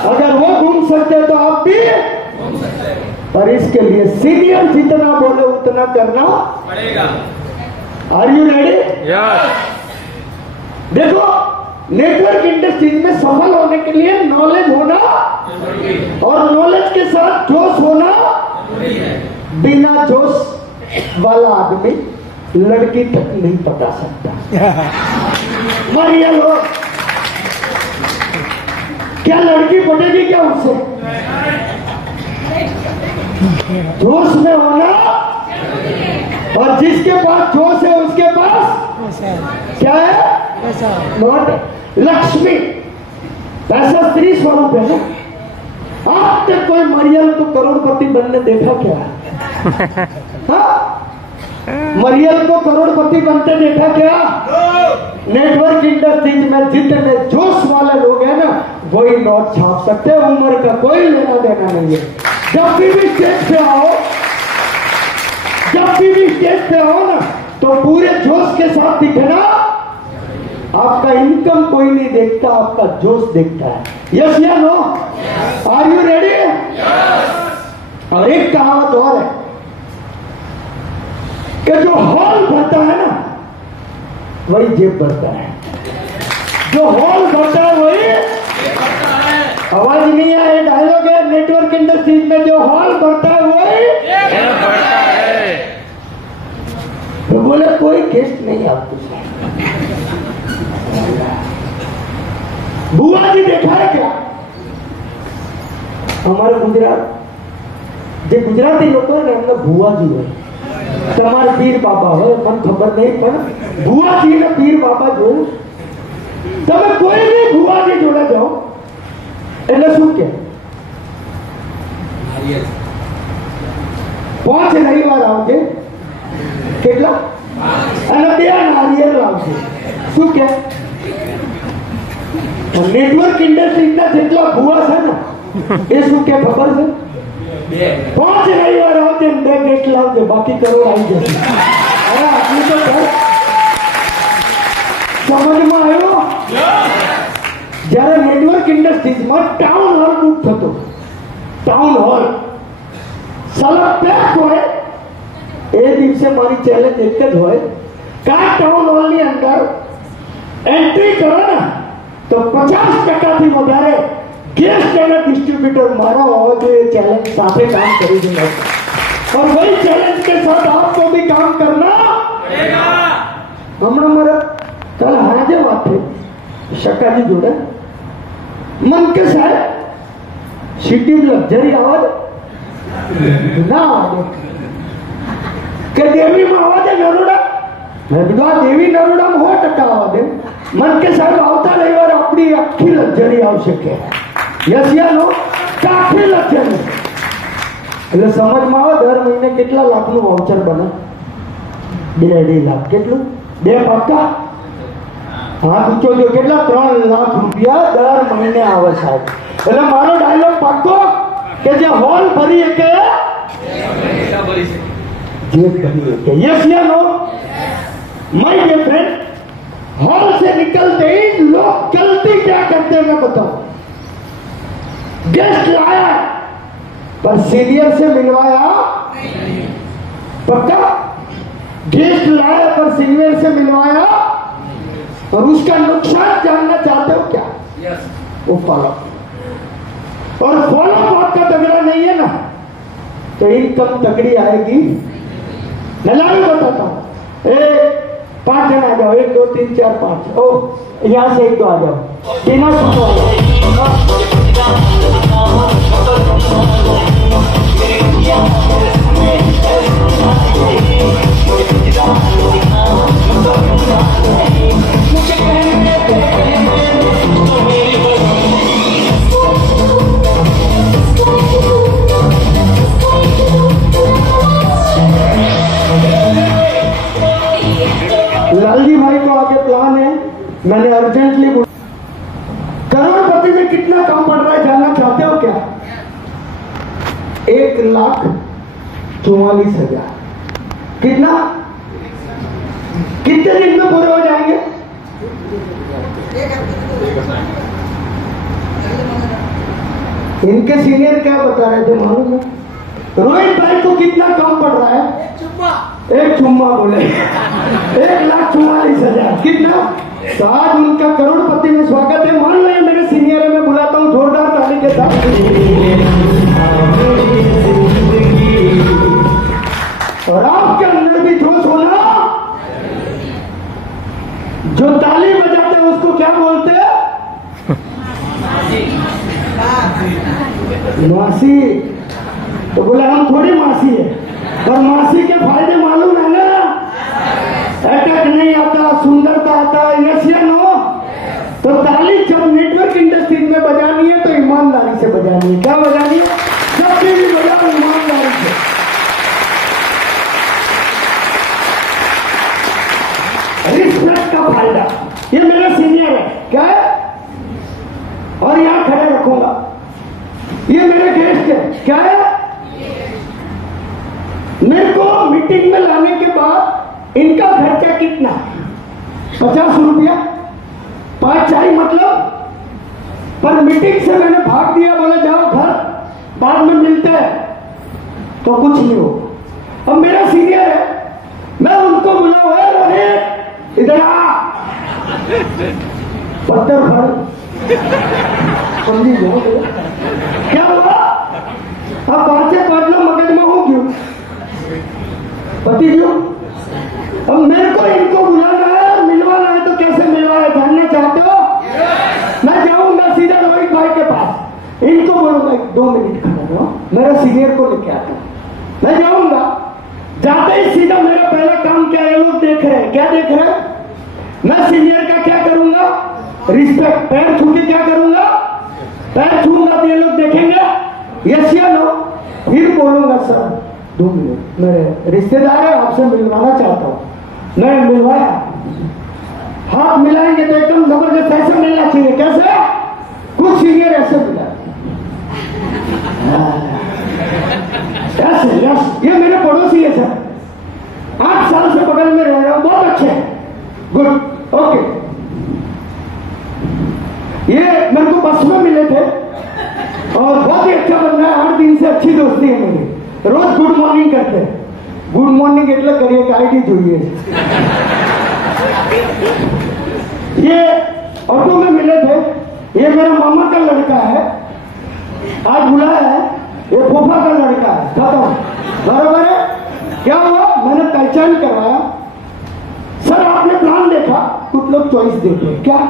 अगर वो घूम सकते तो आप भी घूम सकते हैं। पर इसके लिए सीनियर जितना बोले उतना करना पड़ेगा। Are you ready? यस। देखो, नेटवर्क इंडस्ट्रीज में सफल होने के लिए नॉलेज होना और नॉलेज के साथ जोश होना। बिना जोश वाला आदमी लड़की तक नहीं पटा सकता। मारिया लोग, क्या लड़की पटेगी क्या उससे? जोश में होना, और जिसके पास जोश है उसके पास क्या है? नॉट लक्ष्मी। पैसा स्त्री स्वरूप है ना। आज तक कोई मरियल को करोड़पति बनने देखा क्या? हाँ? मरियल को करोड़पति बनते देखा क्या? नेटवर्क इंडस्ट्रीज में जितने जोश वाले लोग हैं ना, वही नोट छाप सकते हैं। उम्र का कोई लेना देना नहीं है। जब भी स्टेज पे आओ, जब भी स्टेज पे आओ ना, तो पूरे जोश के साथ दिखना। आपका इनकम कोई नहीं देखता, आपका जोश देखता है। यस या नो? Are you ready? और एक कहावत और है कि जो हॉल भरता है ना, वही जेब भरता है। जो हॉल भरता है वही आवाज नहीं आए। डायलॉग है नेटवर्क इंडस्ट्रीज में, जो हॉल भरता है वही बढ़ता है। तो बोले कोई गेस्ट नहीं आपको। बुआ जी देखा है क्या? हमारे गुजरात जो गुजराती लोग है ना, बुआ जी है। તમારે પીર બાબા હોય મને ખબર નહીં, પણ ભુવાજી ને પીર બાબા જોયું? તમે કોઈ બી ભુવાજી જોડે જાઓ એટલે શું કે 5 રવિવાર આવજે, કેટલા? અને 2 નારિયેળ લાવજે। શું કે? નેટવર્ક ઇન્ડસ્ટ્રી ના જેટલા ભુવા છે ને, એ શું કે ખબર છે? 5 રવિવાર આવજે ને 2 ગેટ લાવજે, બાકી કરોડ આવી જશે। અરે આટલું તો કર। સમજમાં આવ્યો? જ્યારે નેટવર્ક ઇન્ડસ્ટ્રીઝમાં ટાઉન હોલ બુક થતો, ટાઉન હોલ સાલા પેક હોય, એ દિવસે મારી ચેલેન્જ એક જ હોય કે આ ટાઉન હોલની અંદર એન્ટ્રી કરો ને તો 50% વધારે गेस्ट एंड डिस्ट्रीब्यूटर मारा होगा जो ये चैलेंज साथ काम करेंगे। और वही चैलेंज के साथ आपको भी काम करना पड़ेगा। हमारा मरा कल हाजे बात थे शक्का जी जोड़े मन के साथ सिटी में लग्जरी आवाज ना आवाज के देवी में आवाज है नरोड़ा, मैं बिना देवी नरोड़ा में 100% आवाज है। मन के साथ आवता रही बार अपनी आखी लग्जरी आवश्यक है। यस या नो? काफी लक्षण એટલે સમજમાં આવે। દર મહિને કેટલા લાખનું વાઉચર બને? 2.5 લાખ। કેટલું? 2 પાકા હાથ ઊંચો જો, કેટલા? 3 લાખ રૂપિયા દર મહિને આવે સાહેબ। એટલે મારો ડાયલોગ પાકો કે જે હોલ ભરી શકે જેબ ભરી શકે। यस या no? My dear friend, hall से निकलते ही लोग गलती क्या करते हैं मैं बताऊं। गेस्ट लाया पर सीनियर से मिलवाया पक्का? गेस्ट लाया पर सीनियर से मिलवाया, और उसका नुकसान जानना चाहते हो क्या? वो फॉलो। और फॉलो आपका तगड़ा नहीं है ना, तो इनकम तगड़ी आएगी। मैं लाइव बताता हूँ। 5 जन आ जाओ, 1 2 3 4 5। ओ यहाँ से 1 2 आ जाओ, बिना सुनो आ जाओ। लालजी भाई को आगे प्लान है, मैंने अर्जेंटली करोड़पति में कितना काम पड़ रहा है जानना चाहते हो क्या? 1,44,000। कितना? कितने दिन में पूरे हो जाएंगे? इनके सीनियर क्या बता रहे थे मालूम है? रोहित भाई को कितना काम पड़ रहा है? एक चुम्मा बोले 1,44,000। कितना? तो आज उनका करोड़पति में स्वागत है। मान लो मेरे सीनियर है, मैं बुलाता हूँ जोरदार ताली के साथ। और आपके अंदर भी जोश होना। जो ताली बजाते हैं उसको क्या बोलते हैं? मासी। तो बोले हम थोड़ी मासी है, पर मासी के फायदे मालूम है ना? अटैक नहीं आता, सुंदरता आता है, यशियन हो। तो ताली जब नेटवर्क इंडस्ट्री में बजानी है तो ईमानदारी से बजानी है। क्या बजानी है? जब भी बजाओ ईमानदारी से। रिस्पेक्ट का फायदा। ये मेरा सीनियर है, क्या है? और यहां खड़े रखूंगा। ये मेरे गेस्ट है, क्या है? मेरे को मीटिंग में लाने के बाद इनका खर्चा कितना? 50 रुपया। 5 चाय मतलब। पर मीटिंग से मैंने भाग दिया, बोला जाओ घर, बाद में मिलते हैं। तो कुछ नहीं हो। अब मेरा सीनियर है, मैं उनको बुलाऊं, रोहित इधर आ, पत्थर भर समझी जाओ। क्या हुआ? अब 5 लो मगज में हो क्यों? पति क्यों? अब मेरे को इनको बुलाना है, मिलवाना है। तो कैसे मिलवाए, जानना चाहते हो? मैं जाऊंगा सीधा रोहित भाई के पास, इनको बोलूंगा 2 मिनट खड़ा रहो, मेरे सीनियर को लेके आता हूं। मैं जाऊंगा, जाते ही सीधा मेरा पहला काम क्या है? लोग देख रहे हैं, क्या देख रहे हैं? मैं सीनियर का क्या करूंगा? रिस्पेक्ट। पैर छू के क्या करूंगा? पैर छूंगा तो ये लोग देखेंगे, यस या नो। फिर बोलूंगा सर 2 मिनट, मेरे रिश्तेदार है, आपसे मिलवाना चाहता हूं। मैं मिलवाया, हाथ मिलाएंगे तो एकदम जबरदस्त ऐसे मिलना चाहिए। कैसे? कुछ सीनियर ऐसे मिला ऐसे। यस, ये मेरे पड़ोसी है सर, 8 साल से बगल में रह रहा हूं, बहुत अच्छे हैं, गुड, ओके। ये मेरे को बस में मिले थे और बहुत ही अच्छा बंदा है, 8 दिन से अच्छी दोस्ती है मेरी। रोज गुड मॉर्निंग करते हैं। गुड मॉर्निंग એટલે કરીએ કે આઈડી જોઈએ। ये ऑटो में मिले थे, ये मेरा मामा का लड़का है, आज बुलाया है, ये फूफा का लड़का है, खत्म। बराबर है? क्या हुआ? मैंने पहचान कराया, सर आपने प्लान देखा? कुछ लोग चॉइस देते हैं, क्या?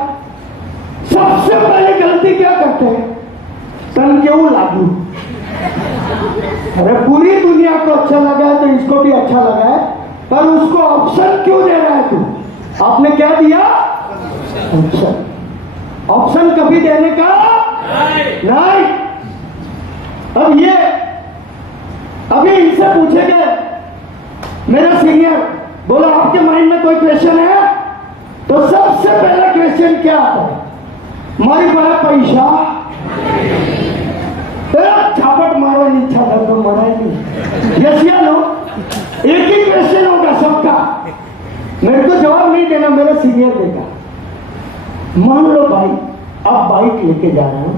सबसे पहले गलती क्या करते हैं? तन क्यों लागू। अरे पूरी दुनिया को अच्छा लगा है तो इसको भी अच्छा लगा है, पर उसको ऑप्शन क्यों दे रहा है तू? आपने क्या दिया? ऑप्शन। ऑप्शन कभी देने का नहीं। अब ये अभी इनसे पूछेंगे, मेरा सीनियर बोला आपके माइंड में कोई क्वेश्चन है? तो सबसे पहला क्वेश्चन क्या आता है? मारी पाया पैसा। छापट मारवानी इच्छा था तो मरा नहीं। यस या नो? एक ही क्वेश्चन होगा सबका, मेरे को जवाब नहीं देना, मेरा सीनियर देगा। मान लो भाई आप बाइक लेके जा रहे हो,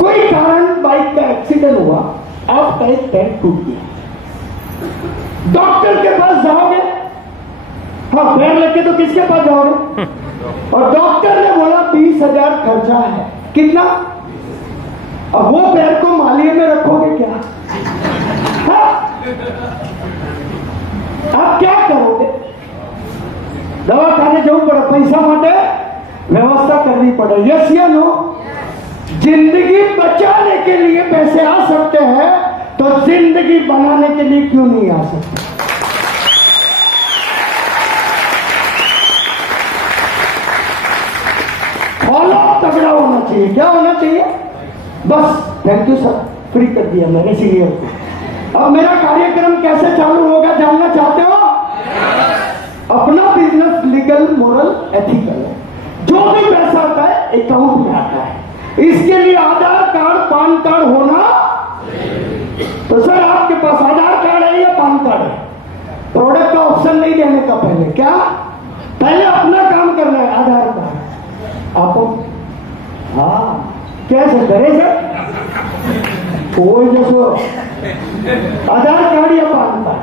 कोई कारण बाइक का एक्सीडेंट हुआ, आपका एक पैर टूट गया, डॉक्टर के पास जाओगे? हाँ, पैर लेके तो किसके पास जाओगे? और डॉक्टर ने बोला 20,000 खर्चा है। कितना? अब वो पैर को मालिये में रखोगे क्या? हाँ? आप क्या करोगे? दवा खाने जाऊं पड़े, पैसा माटे व्यवस्था करनी पड़े। यस या नो? जिंदगी बचाने के लिए पैसे आ सकते हैं, तो जिंदगी बनाने के लिए क्यों नहीं आ सकते? फॉलो तगड़ा होना चाहिए। क्या होना चाहिए? बस थैंक यू सर, फ्री कर दिया मैंने सीनियर को। अब मेरा कार्यक्रम कैसे चालू होगा जानना चाहते हो? अपना बिजनेस लीगल, मोरल, एथिकल है। जो भी पैसा आता है अकाउंट में आता है। इसके लिए आधार कार्ड, पान कार्ड होना। तो सर आपके पास आधार कार्ड है या पान कार्ड है? प्रोडक्ट का ऑप्शन नहीं देने का पहले। क्या? पहले अपना काम करना है। आधार कार्ड आपको, हाँ कैसे करे सर? कोई जैसो आधार कार्ड या पान कार्ड,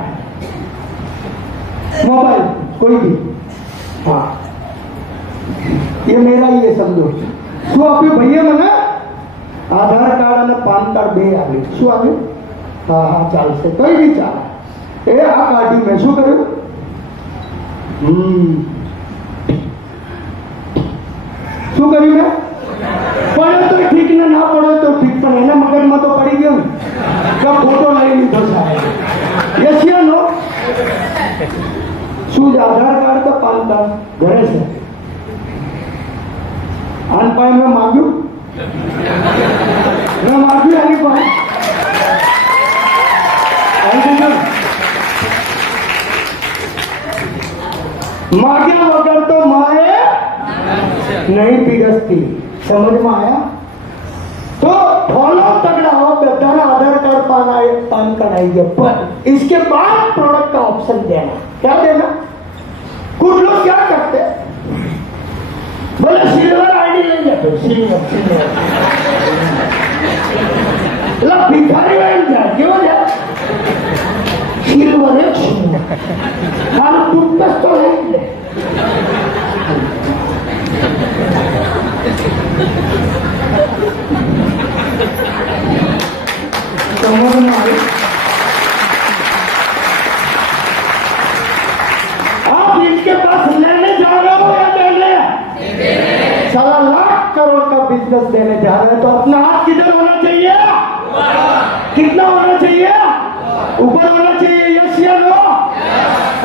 मोबाइल कोई भी, हाँ ये मेरा ही है समझो। શું આપ્યું ભાઈએ મને આધાર કાર્ડ અને પાન કાર્ડ બે આવ્યું। શું આવ્યું? હા હા ચાલશે, કઈ બી ચાલે। એ આ કાઢ્યું મેં, શું કર્યું? શું કર્યું મેં? પડે તો ઠીક ને ના પડે તો ઠીક, પણ એના મગજમાં તો પડી ગયો ને કે ફોટો લઈ લીધો સાહેબ। યસ યા નો? શું છે આધાર કાર્ડ કે પાન કાર્ડ ઘરે છે? આન પાસે મેં માગ્યું એની પાસે मांग्या वगैरह तो माए नहीं पीरसती। समझ में आया? तो फॉलो तगड़ा हो, बेचारा आधार कार्ड पान कार्ड आएगा, पर इसके बाद प्रोडक्ट का ऑप्शन देना। क्या देना? कुछ लोग क्या करते बोले सिल्वर आईडी ले जाते, सिल्वर भिखारी बन जाए, क्यों जाए? सिल्वर एक मानो टूथपेस्ट तो है समझ में आई? आप इनके पास लेने जा रहे हो या देने? 1.25 लाख करोड़ का बिजनेस देने जा रहे हैं, तो अपना हाथ किधर होना चाहिए? कितना होना चाहिए? ऊपर होना चाहिए। यस या नो?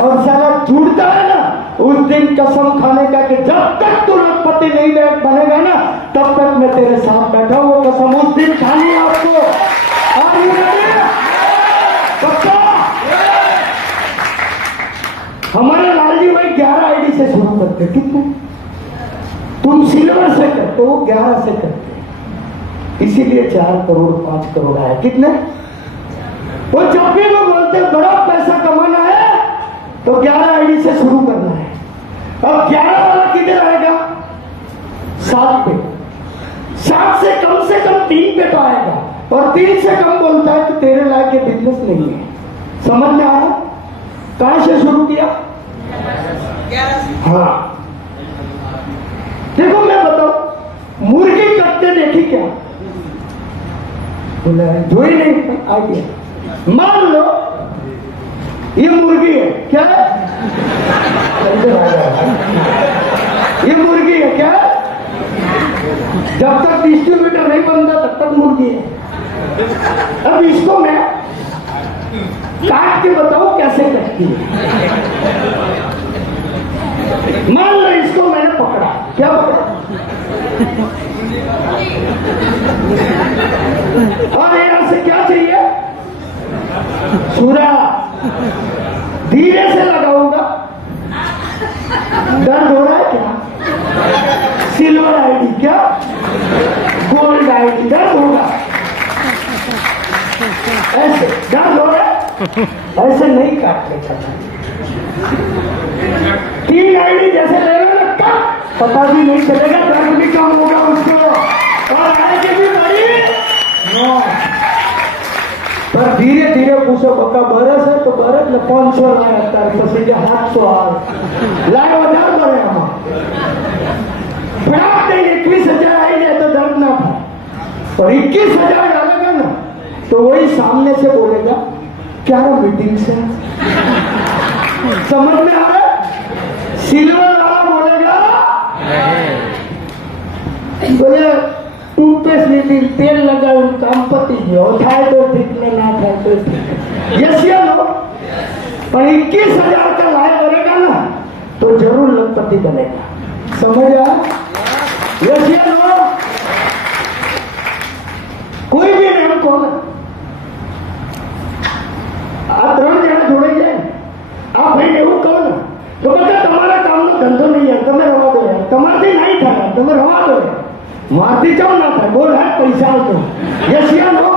और सारा झूठता है ना, उस दिन कसम खाने का कि जब तक तू लखपति नहीं बनेगा ना तब तक मैं तेरे साथ बैठा हूं। वो कसम उस दिन खानी है आपको। हमारे लालजी भाई 11 आईडी से शुरू करते। कितने? तुम सिल्वर से करते हो, 11 से करते, इसीलिए 4 करोड़ 5 करोड़ आया। कितने? वो जब भी लोग बोलते बड़ा पैसा कमाना है तो 11 आईडी से शुरू करना है। अब 11 वाला किधर आएगा? 7 पे। 7 से कम 3 पे तो आएगा, और 3 से कम बोलता है तो तेरे लायक के बिजनेस नहीं है। समझ में आया? कहां से शुरू किया? हाँ देखो मैं बताऊं, मुर्गी कटते देखी क्या? जो ही नहीं आ गया। मान लो ये मुर्गी है, क्या है? ये मुर्गी है, क्या है? जब तक डिस्ट्रीब्यूटर नहीं बनता तब तक मुर्गी है। अब इसको मैं काट के बताऊं कैसे कटती है। मान लो इसको मैंने पकड़ा, क्या पकड़ा? और यहां से क्या चाहिए? सूरा धीरे से लगाऊंगा। दर्द हो रहा है क्या? सिल्वर आईडी क्या? गोल्ड आईडी दर्द होगा? ऐसे दर्द हो रहा है? ऐसे नहीं काटते। 3 आईडी जैसे लेगा ना पता भी नहीं चलेगा, दर्द भी कम होगा उसको, और आगे भी बड़ी। पर धीरे धीरे पूछो पक्का बरस है तो बरस ने 500 लाया, પછી 700 लाए 1000 भरे हम फटाक से 21,000 आई जाए तो दर्द ना था, और 21,000 डालेगा ना तो वही सामने से बोलेगा क्या मीटिंग से। समझ में आ रहा? सिल्वर वाला बोलेगा बोले टूथपेस्ट लीधी, तेल लगाયું, કામ પતી ગયો, થાય તો ઠીક ને ના થાય તો ઠીક। यस या नो? पर 21,000 का लाए बनेगा ना तो जरूर लखपति बनेगा। समझ आया? यस या नो? कोई भी नाम कौन आ 3 જણા જોડાઈ જાય, આ ભાઈ એવું કહો ને તો બધા તમારા કામનો ધંધો નહીં યાર, તમે રવા દો યાર, તમારથી નહીં થાય, તમે રવા દો યાર, मारती जाओ ना था, बोल है पैसा तो। यस या नो?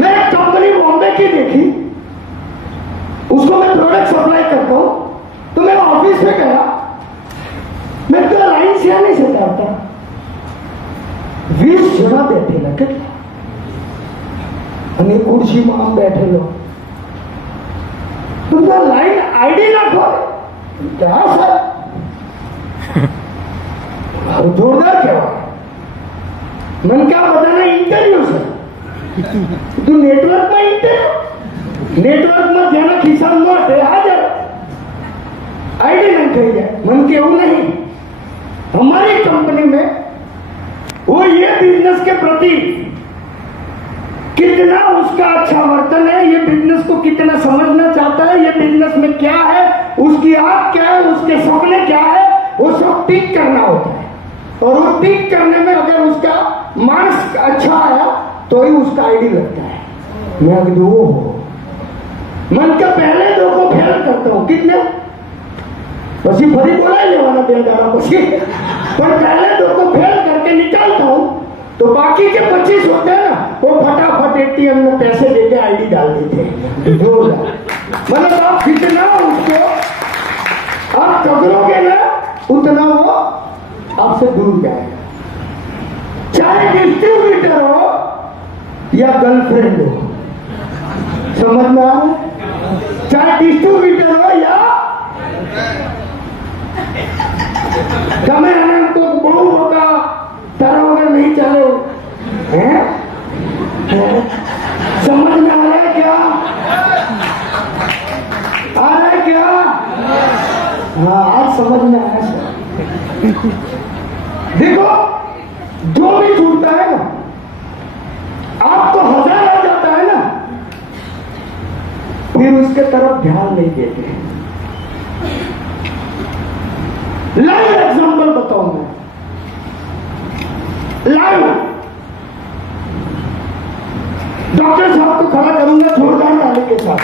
मैं एक कंपनी बॉम्बे की देखी, उसको मैं प्रोडक्ट सप्लाई करता हूं, तो मैं ऑफिस में गया, मैं तो लाइन से नहीं से करता, 20 જણા બેઠેલા, કેટલા? અને ખુરશીમાં આમ બેઠેલો, तुम तो लाइन आईडी ना खोले क्या सर? जोरदार क्या मन क्या बताना इंटरव्यू से तू नेटवर्क में इंटरव्यू नेटवर्क में जाना किसान मत है हाजर आईडी नहीं कही जाए मन के वो नहीं हमारी कंपनी में वो ये बिजनेस के प्रति कितना उसका अच्छा वर्तन है, ये बिजनेस को कितना समझना चाहता है, ये बिजनेस में क्या है, उसकी आग क्या है, उसके सपने क्या है, वो सब टिक करना होता है। और वो टिक करने में अगर उसका मार्क्स अच्छा आया तो ही उसका आईडी लगता है। मैं अगर वो मन के पहले दो को फेल करता हूं कितने પછી ફરી બોલાઈ લેવાના બે દાડા પછી પણ पहले दो को फेल करके निकालता हूं तो बाकी के 25 होते हैं ना वो फटाफट एटीएम में पैसे देके आईडी डाल देते हैं। मतलब आप जितना उसको आप कदरोगे ना उतना वो आपसे दूर जाएगा, चाहे डिस्ट्रीब्यूटर हो या गर्लफ्रेंड हो। समझ में आ रहा है? चाहे डिस्ट्रीब्यूटर हो या गमे को बहु होगा तारा वगैरह नहीं चले हैं? समझ में आ रहा है क्या? आ रहा है क्या? हाँ आज समझ में आया सर। देखो जो भी छूटता है ना आपको 1000 आ जाता है ना फिर उसके तरफ ध्यान नहीं देते। लाइव एग्जांपल बताऊं मैं, लाइव डॉक्टर साहब को खड़ा करूंगा जोरदार ताली के साथ।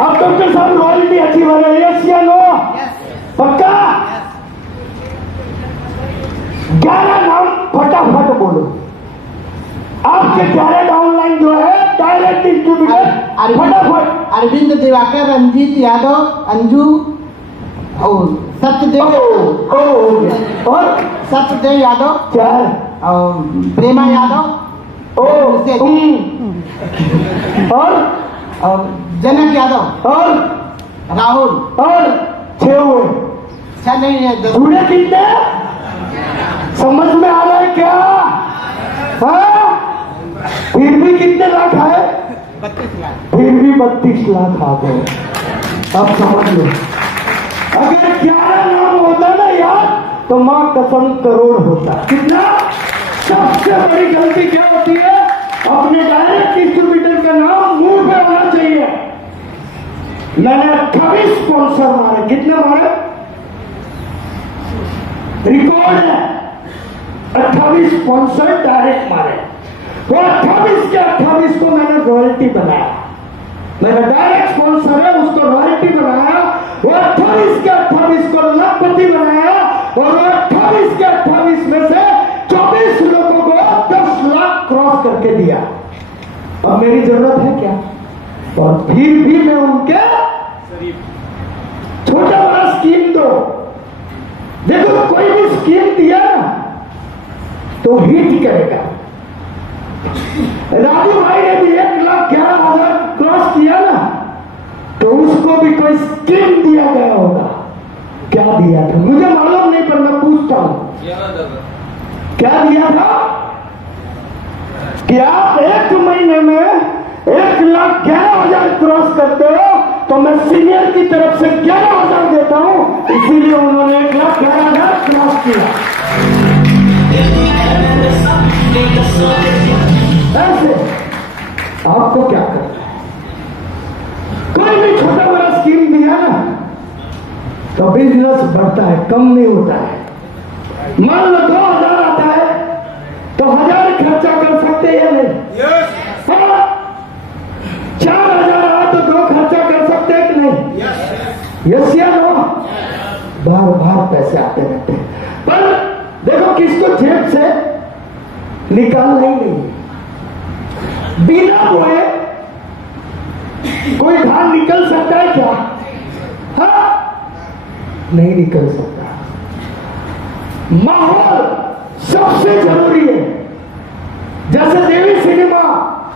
अब डॉक्टर साहब रॉयल्टी अच्छी वाले यस या नो? पक्का? 11 नाम फटाफट बोलो। आपके 11 डाउनलाइन जो है डायरेक्ट डिस्ट्रीब्यूटर फटाफट अरविंद दिवाकर, रंजीत यादव, अंजू और सत्यदेव और सत्यदेव यादव 4 और प्रेमा यादव और जनक यादव और राहुल और 6 हुए। 6 नहीं है 10 पूरे कितने? समझ में आ रहा है क्या? हाँ? फिर भी कितने लाख आए? 32 लाख। फिर भी 32 लाख आ गए। अब समझ लो अगर 11 नाम होता ना यार तो मां कसम करोड़ होता। कितना? सबसे बड़ी गलती क्या होती है? अपने डायरेक्ट डिस्ट्रीब्यूटर का नाम मुंह पे होना चाहिए। मैंने 28 स्पॉन्सर मारे। कितने मारे? रिकॉर्ड है 28 स्पॉन्सर डायरेक्ट मारे। वो 28 के 28 को मैंने रॉयल्टी बनाया। मेरा डायरेक्ट स्पॉन्सर है उसको रॉयल्टी बनाया। वो 28 के 28 को लखपति बनाया और वो 28 के 28 में से 24 लोगों को 10 लाख क्रॉस करके दिया। अब मेरी जरूरत है क्या? और फिर भी मैं उनके छोटा बड़ा स्कीम दो। देखो कोई भी स्कीम दिया ना तो हिट करेगा। राजू भाई ने भी 1,11,000 क्रॉस किया ना तो उसको भी कोई स्कीम दिया गया होगा। क्या दिया था मुझे मालूम नहीं पर मैं पूछता हूं क्या दिया था कि आप 1 महीने में 1,11,000 क्रॉस करते हो तो मैं सीनियर की तरफ से 11,000 देता हूं। इसीलिए उन्होंने 1,11,000 क्रॉस किया। ऐसे आपको क्या करना है? कोई भी छोटा बड़ा स्कीम दिया ना तो बिजनेस बढ़ता है, कम नहीं होता है। मान लो 2,000 आता है तो 1,000 खर्चा कर सकते हैं या नहीं? हाँ। 4,000 आया तो 2 खर्चा कर सकते हैं कि नहीं? यस या नो? बार बार पैसे आते रहते हैं पर देखो किसको जेब से निकालना ही नहीं। बिना बोए कोई धान निकल सकता है क्या? हाँ नहीं निकल सकता। माहौल सबसे जरूरी है। जैसे देवी सिनेमा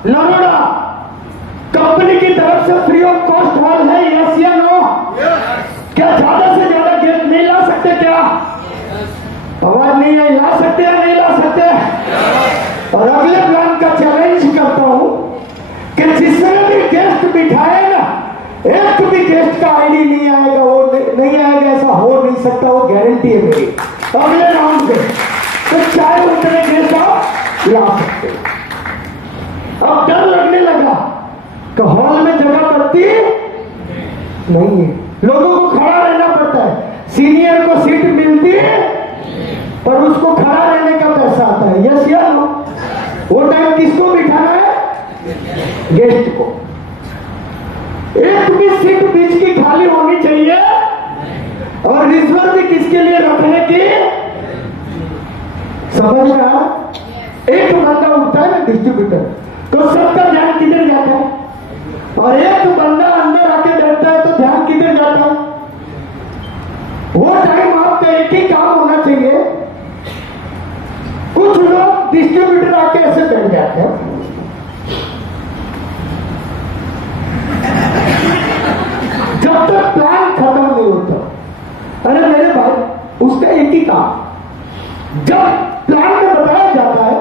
नरोड़ा कंपनी की तरफ से फ्री ऑफ कॉस्ट हॉल है, यस या नो? क्या ज्यादा से ज्यादा गेस्ट नहीं ला सकते? क्या आवाज नहीं आई? ला सकते हैं नहीं ला सकते? और अगले प्लान का चैलेंज करता हूं कि जिसने भी गेस्ट बिठाए ना, एक भी गेस्ट का आईडी नहीं आएगा, वो नहीं आएगा, ऐसा हो नहीं सकता, वो गारंटी है मेरी। अगले राउंड से तो चाहे उतने गेस्ट आप ला सकते। अब डर लगने लगा कि हॉल में जगह पड़ती नहीं है, लोगों को खड़ा रहना पड़ता है, सीनियर को सीट मिलती है पर उसको खड़ा रहने का पैसा आता है, यस या नो? वो टाइम किसको बिठाना है? गेस्ट को। एक भी सीट बीच की खाली होनी चाहिए और रिजर्व भी किसके लिए रखने की? समझ में आ? एक बंदा उठता है ना डिस्ट्रीब्यूटर, तो सबका ध्यान किधर जाता है? और एक बंदा अंदर आके बैठता है तो ध्यान किधर जाता है? वो टाइम आपका एक ही काम होना चाहिए। कुछ लोग डिस्ट्रीब्यूटर आके ऐसे बैठ जाते हैं, जब तक प्लान खत्म नहीं होता। अरे मेरे भाई, उसका एक ही काम, जब प्लान में बताया जाता है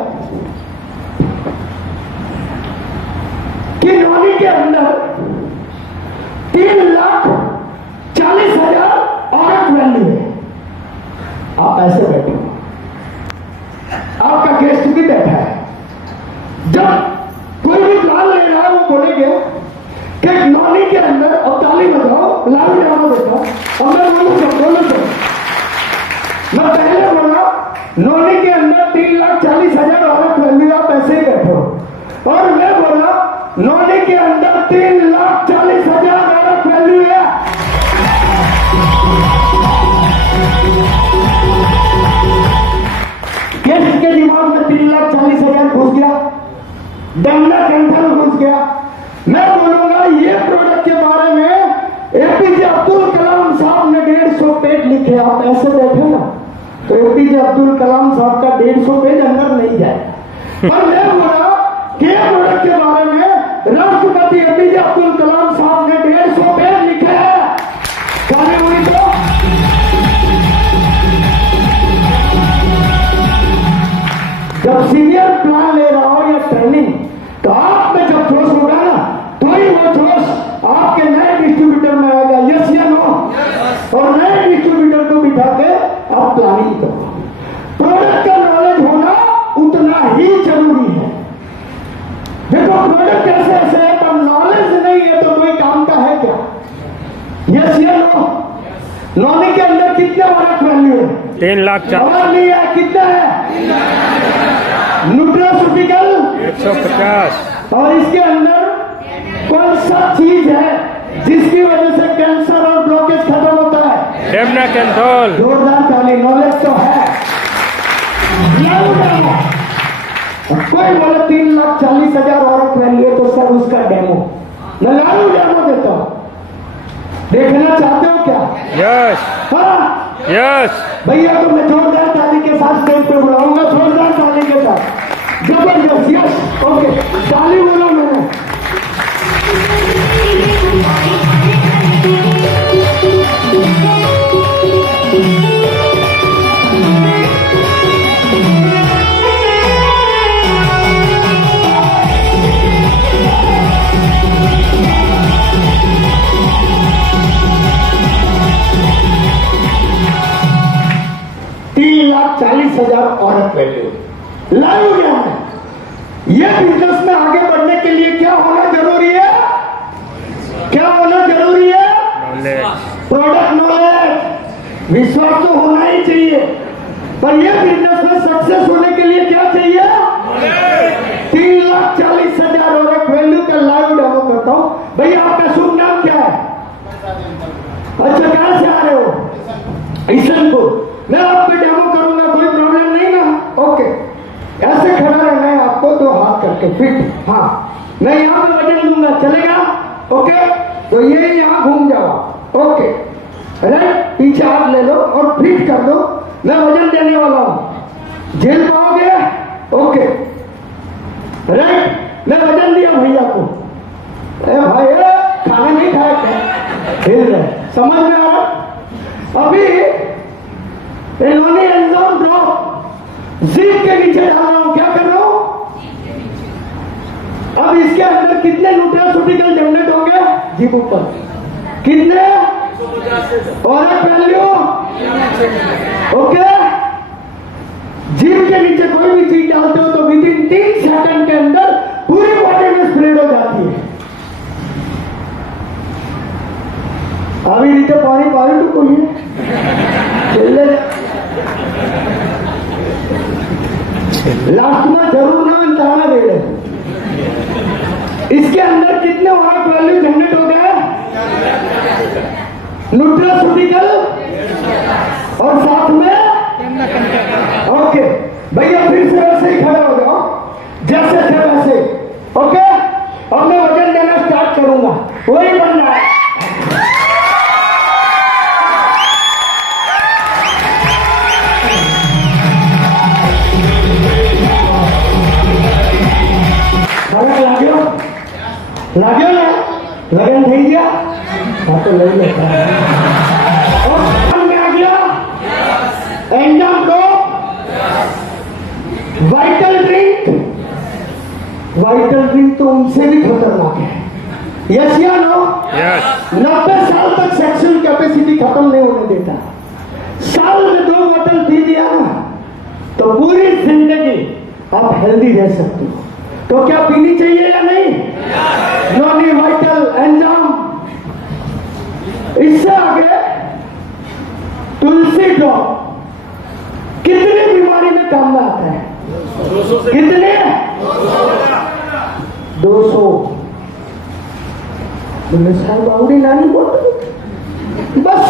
कि नौनी के अंदर 3,40,000 औरत वैल्यू है, आप ऐसे बैठे हो, आपका गेस्ट भी बैठा है, जब कोई भी प्लान ले रहा है वो बोलेंगे कि नौनी के अंदर, अब ताली बजाओ, लाभ ड्रामा देखा, अब मैं बोलो तो मैं पहले बोला नौनी के अंदर 3,40,000 औरत वैल्यू, आप ऐसे ही बैठो, और मैं बोला नौनी के अंदर 3,40,000 औरत वैल्यू है। गेस्ट के दिमाग में 3,40,000 घुस गया, डंडा कंठन घुस गया। मैं बोलूंगा ये प्रोडक्ट के बारे में एपीजे अब्दुल कलाम साहब ने 150 पेज लिखे, आप ऐसे बैठे ना तो एपीजे अब्दुल कलाम साहब का 150 पेज अंदर नहीं जाए। पर मैं बोला कि ये प्रोडक्ट के बारे में राष्ट्रपति एपीजे अब्दुल कलाम साहब ने 150 पेज लिखे हैं, गाने हुई तो जब सीनियर प्लान ले रहा हो या ट्रेनिंग, तो आप में जब जोश होगा ना, तो ही वो जोश आपके नए डिस्ट्रीब्यूटर में आएगा, यस या नो? और नए डिस्ट्रीब्यूटर को बिठा के आप प्लानिंग करो। प्रोडक्ट का नॉलेज होना उतना ही जरूरी है। देखो प्रोडक्ट कैसे ऐसे है, पर नॉलेज नहीं है तो कोई काम का है क्या? यस या नो? नौनी के अंदर कितने औरत वैल्यू है? 3,40,000। नहीं है, कितना है? न्यूट्रास्यूटिकल 150। और इसके अंदर कौन सा चीज है जिसकी वजह से कैंसर और ब्लॉकेज खत्म होता है? डेमना कंट्रोल। जोरदार ताली, नॉलेज तो है। कोई बोले 3,40,000 औरत वैल्यू है तो सर उसका डेमो, मैं लाइव डेमो देता हूं, देखना चाहते हो क्या? यस हाँ यस। भैया को मैं जोरदार ताली के साथ स्टेज पे बुलाऊंगा, जोरदार ताली के साथ, जबरदस्त, यस, ओके, ताली बोलो मैंने। औरत वैल्यू लाइव ज्ञान है। ये बिजनेस में आगे बढ़ने के लिए क्या होना जरूरी है? क्या होना जरूरी है? प्रोडक्ट नॉलेज, विश्वास तो होना ही चाहिए। पर ये बिजनेस में सक्सेस होने के लिए क्या चाहिए? 3,40,000 औरत वैल्यू का लाइव डेमो करता हूं। भैया आपका शुभ नाम क्या है? अच्छा, कहां से आ रहे हो? ईसनपुर। मैं आपको डेमो करूंगा, कोई प्रॉब्लम नहीं ना? ओके, ऐसे खड़ा रहना है आपको, दो हाथ करके फिट। हाँ, मैं यहाँ पे वजन दूंगा, चलेगा? ओके, तो ये यहाँ घूम जाओ। ओके, राइट, पीछे हाथ ले लो और फिट कर दो। मैं वजन देने वाला हूं, झेल पाओगे? ओके, राइट, मैं वजन दिया भैया को, ए भाई खाना नहीं खाया क्या, हिल रहे, समझ में आ रहा। अभी इन्होंने एंजाइम ड्रॉप जीभ के नीचे डाल रहा हूं, क्या कर रहा हूं? अब इसके अंदर कितने न्यूट्रास्यूटिकल जनरेट होंगे? जीभ ऊपर कितने? और वैल्यू ओके। जीभ के नीचे कोई भी चीज डालते हो तो विद इन 3 सेकंड के अंदर पूरी बॉडी में स्प्रेड हो जाती है। अभी नीचे पानी पानी तो कोई चले लास्ट में जरूर ना अंताना दे रहे। इसके अंदर कितने और वैल्यू जनरेट हो गए? न्यूट्रास्यूटिकल और साथ में ओके। भैया फिर से वैसे ही खड़े हो जाओ जैसे थे वैसे, ओके। अब मैं वजन देना स्टार्ट करूंगा, वही बनना है। लाग्यो ना लगन થઈ ગયા તો લઈ લેતા और में आ गया enzyme drop, vital drink. Vital drink तो उनसे भी खतरनाक है, यस या नो? यस। 90 साल तक सेक्सुअल कैपेसिटी खत्म नहीं होने देता। साल में 2 बोतल पी लिया ना तो पूरी जिंदगी आप हेल्दी रह सकते हो। तो क्या पीनी चाहिए या नहीं? Non vital enzyme. इससे आगे तुलसी ड्रॉप कितनी बीमारी में काम में आता है? कितने? 200। साहब बाउडी नानी बोल बस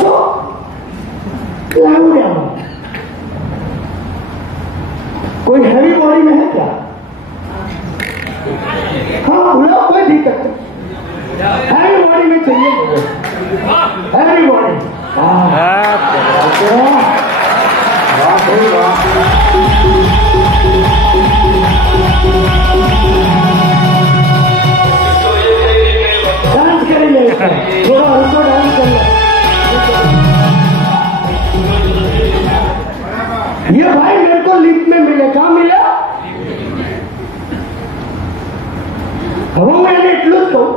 कोई हैवी बॉडी में है क्या? हाँ बोला, कोई दिक्कत नहीं, हैवी बॉडी में चाहिए मुझे, हैवी बॉडी। डांस करेंगे, थोड़ा हल्का डांस कर लो। ये भाई मेरे को लिफ्ट में मिले, कहाँ मिला? હું એને એટલું જ કહું,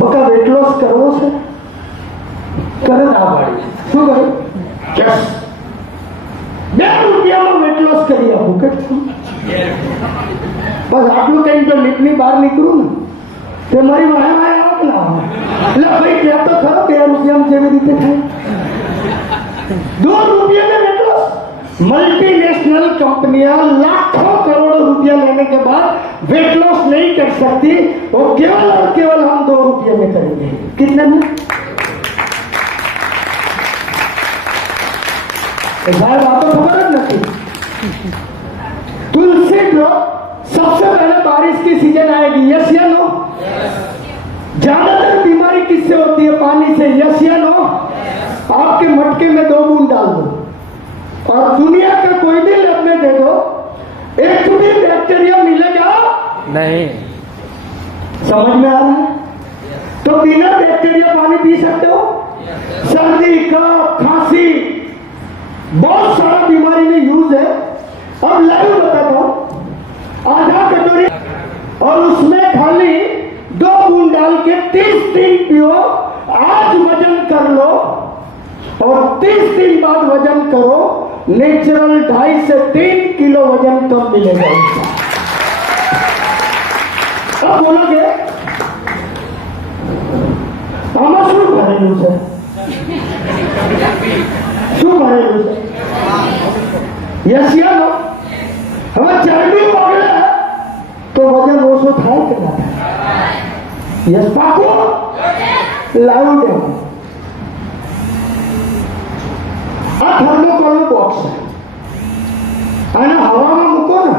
બકા વેટ લોસ કરવો છે, કરે ના પાડી શું કરું? બસ 2 રૂપિયામાં વેટ લોસ કરી આપું, કેટલું? બસ આટલું કઈ તો લીપની બહાર નીકળું ને તે મારી વાય વાય આવક ના હોય એટલે ભાઈ ત્યાં તો ખરો 2 રૂપિયામાં કેવી રીતે થાય? 2 રૂપિયા में वेट लॉस। मल्टीनेशनल कंपनियां लाखों करोड़ों रुपया लेने के बाद वेट लॉस नहीं कर सकती, वो केवल और केवल हम 2 रुपये में करेंगे। कितने में? भाई बातों खबर नहीं। तुलसी ड्रॉप सबसे पहले बारिश की सीजन आएगी, यस या नो? ज्यादातर बीमारी किससे होती है? पानी से, यस या नो? आपके मटके में 2 बूंद डाल दो और दुनिया का कोई भी लैब में दे दो, एक भी बैक्टीरिया मिलेगा नहीं। समझ में आ रहा है? तो बिना बैक्टीरिया पानी पी सकते हो? सर्दी, कफ, खांसी, बहुत सारा बीमारी में यूज है। अब लाइव बताता हूं, आधा कटोरी और उसमें खाली 2 बूंद डाल के 30 दिन पियो। आज वजन कर लो और 30 दिन बाद वजन करो, नेचुरल 2.5 से 3 किलो वजन कम मिलेगा। अब बोलोगे आमा शू भरेलू છે? શું ભરેલું છે? यस या नो? હવે ચરબી પકડે તો વજન ઓછો થાય કે ના થાય? यस પાકું? લાવ દે। આ થર્મોકોલનું બોક્સ છે, આને હવામાં મૂકો ને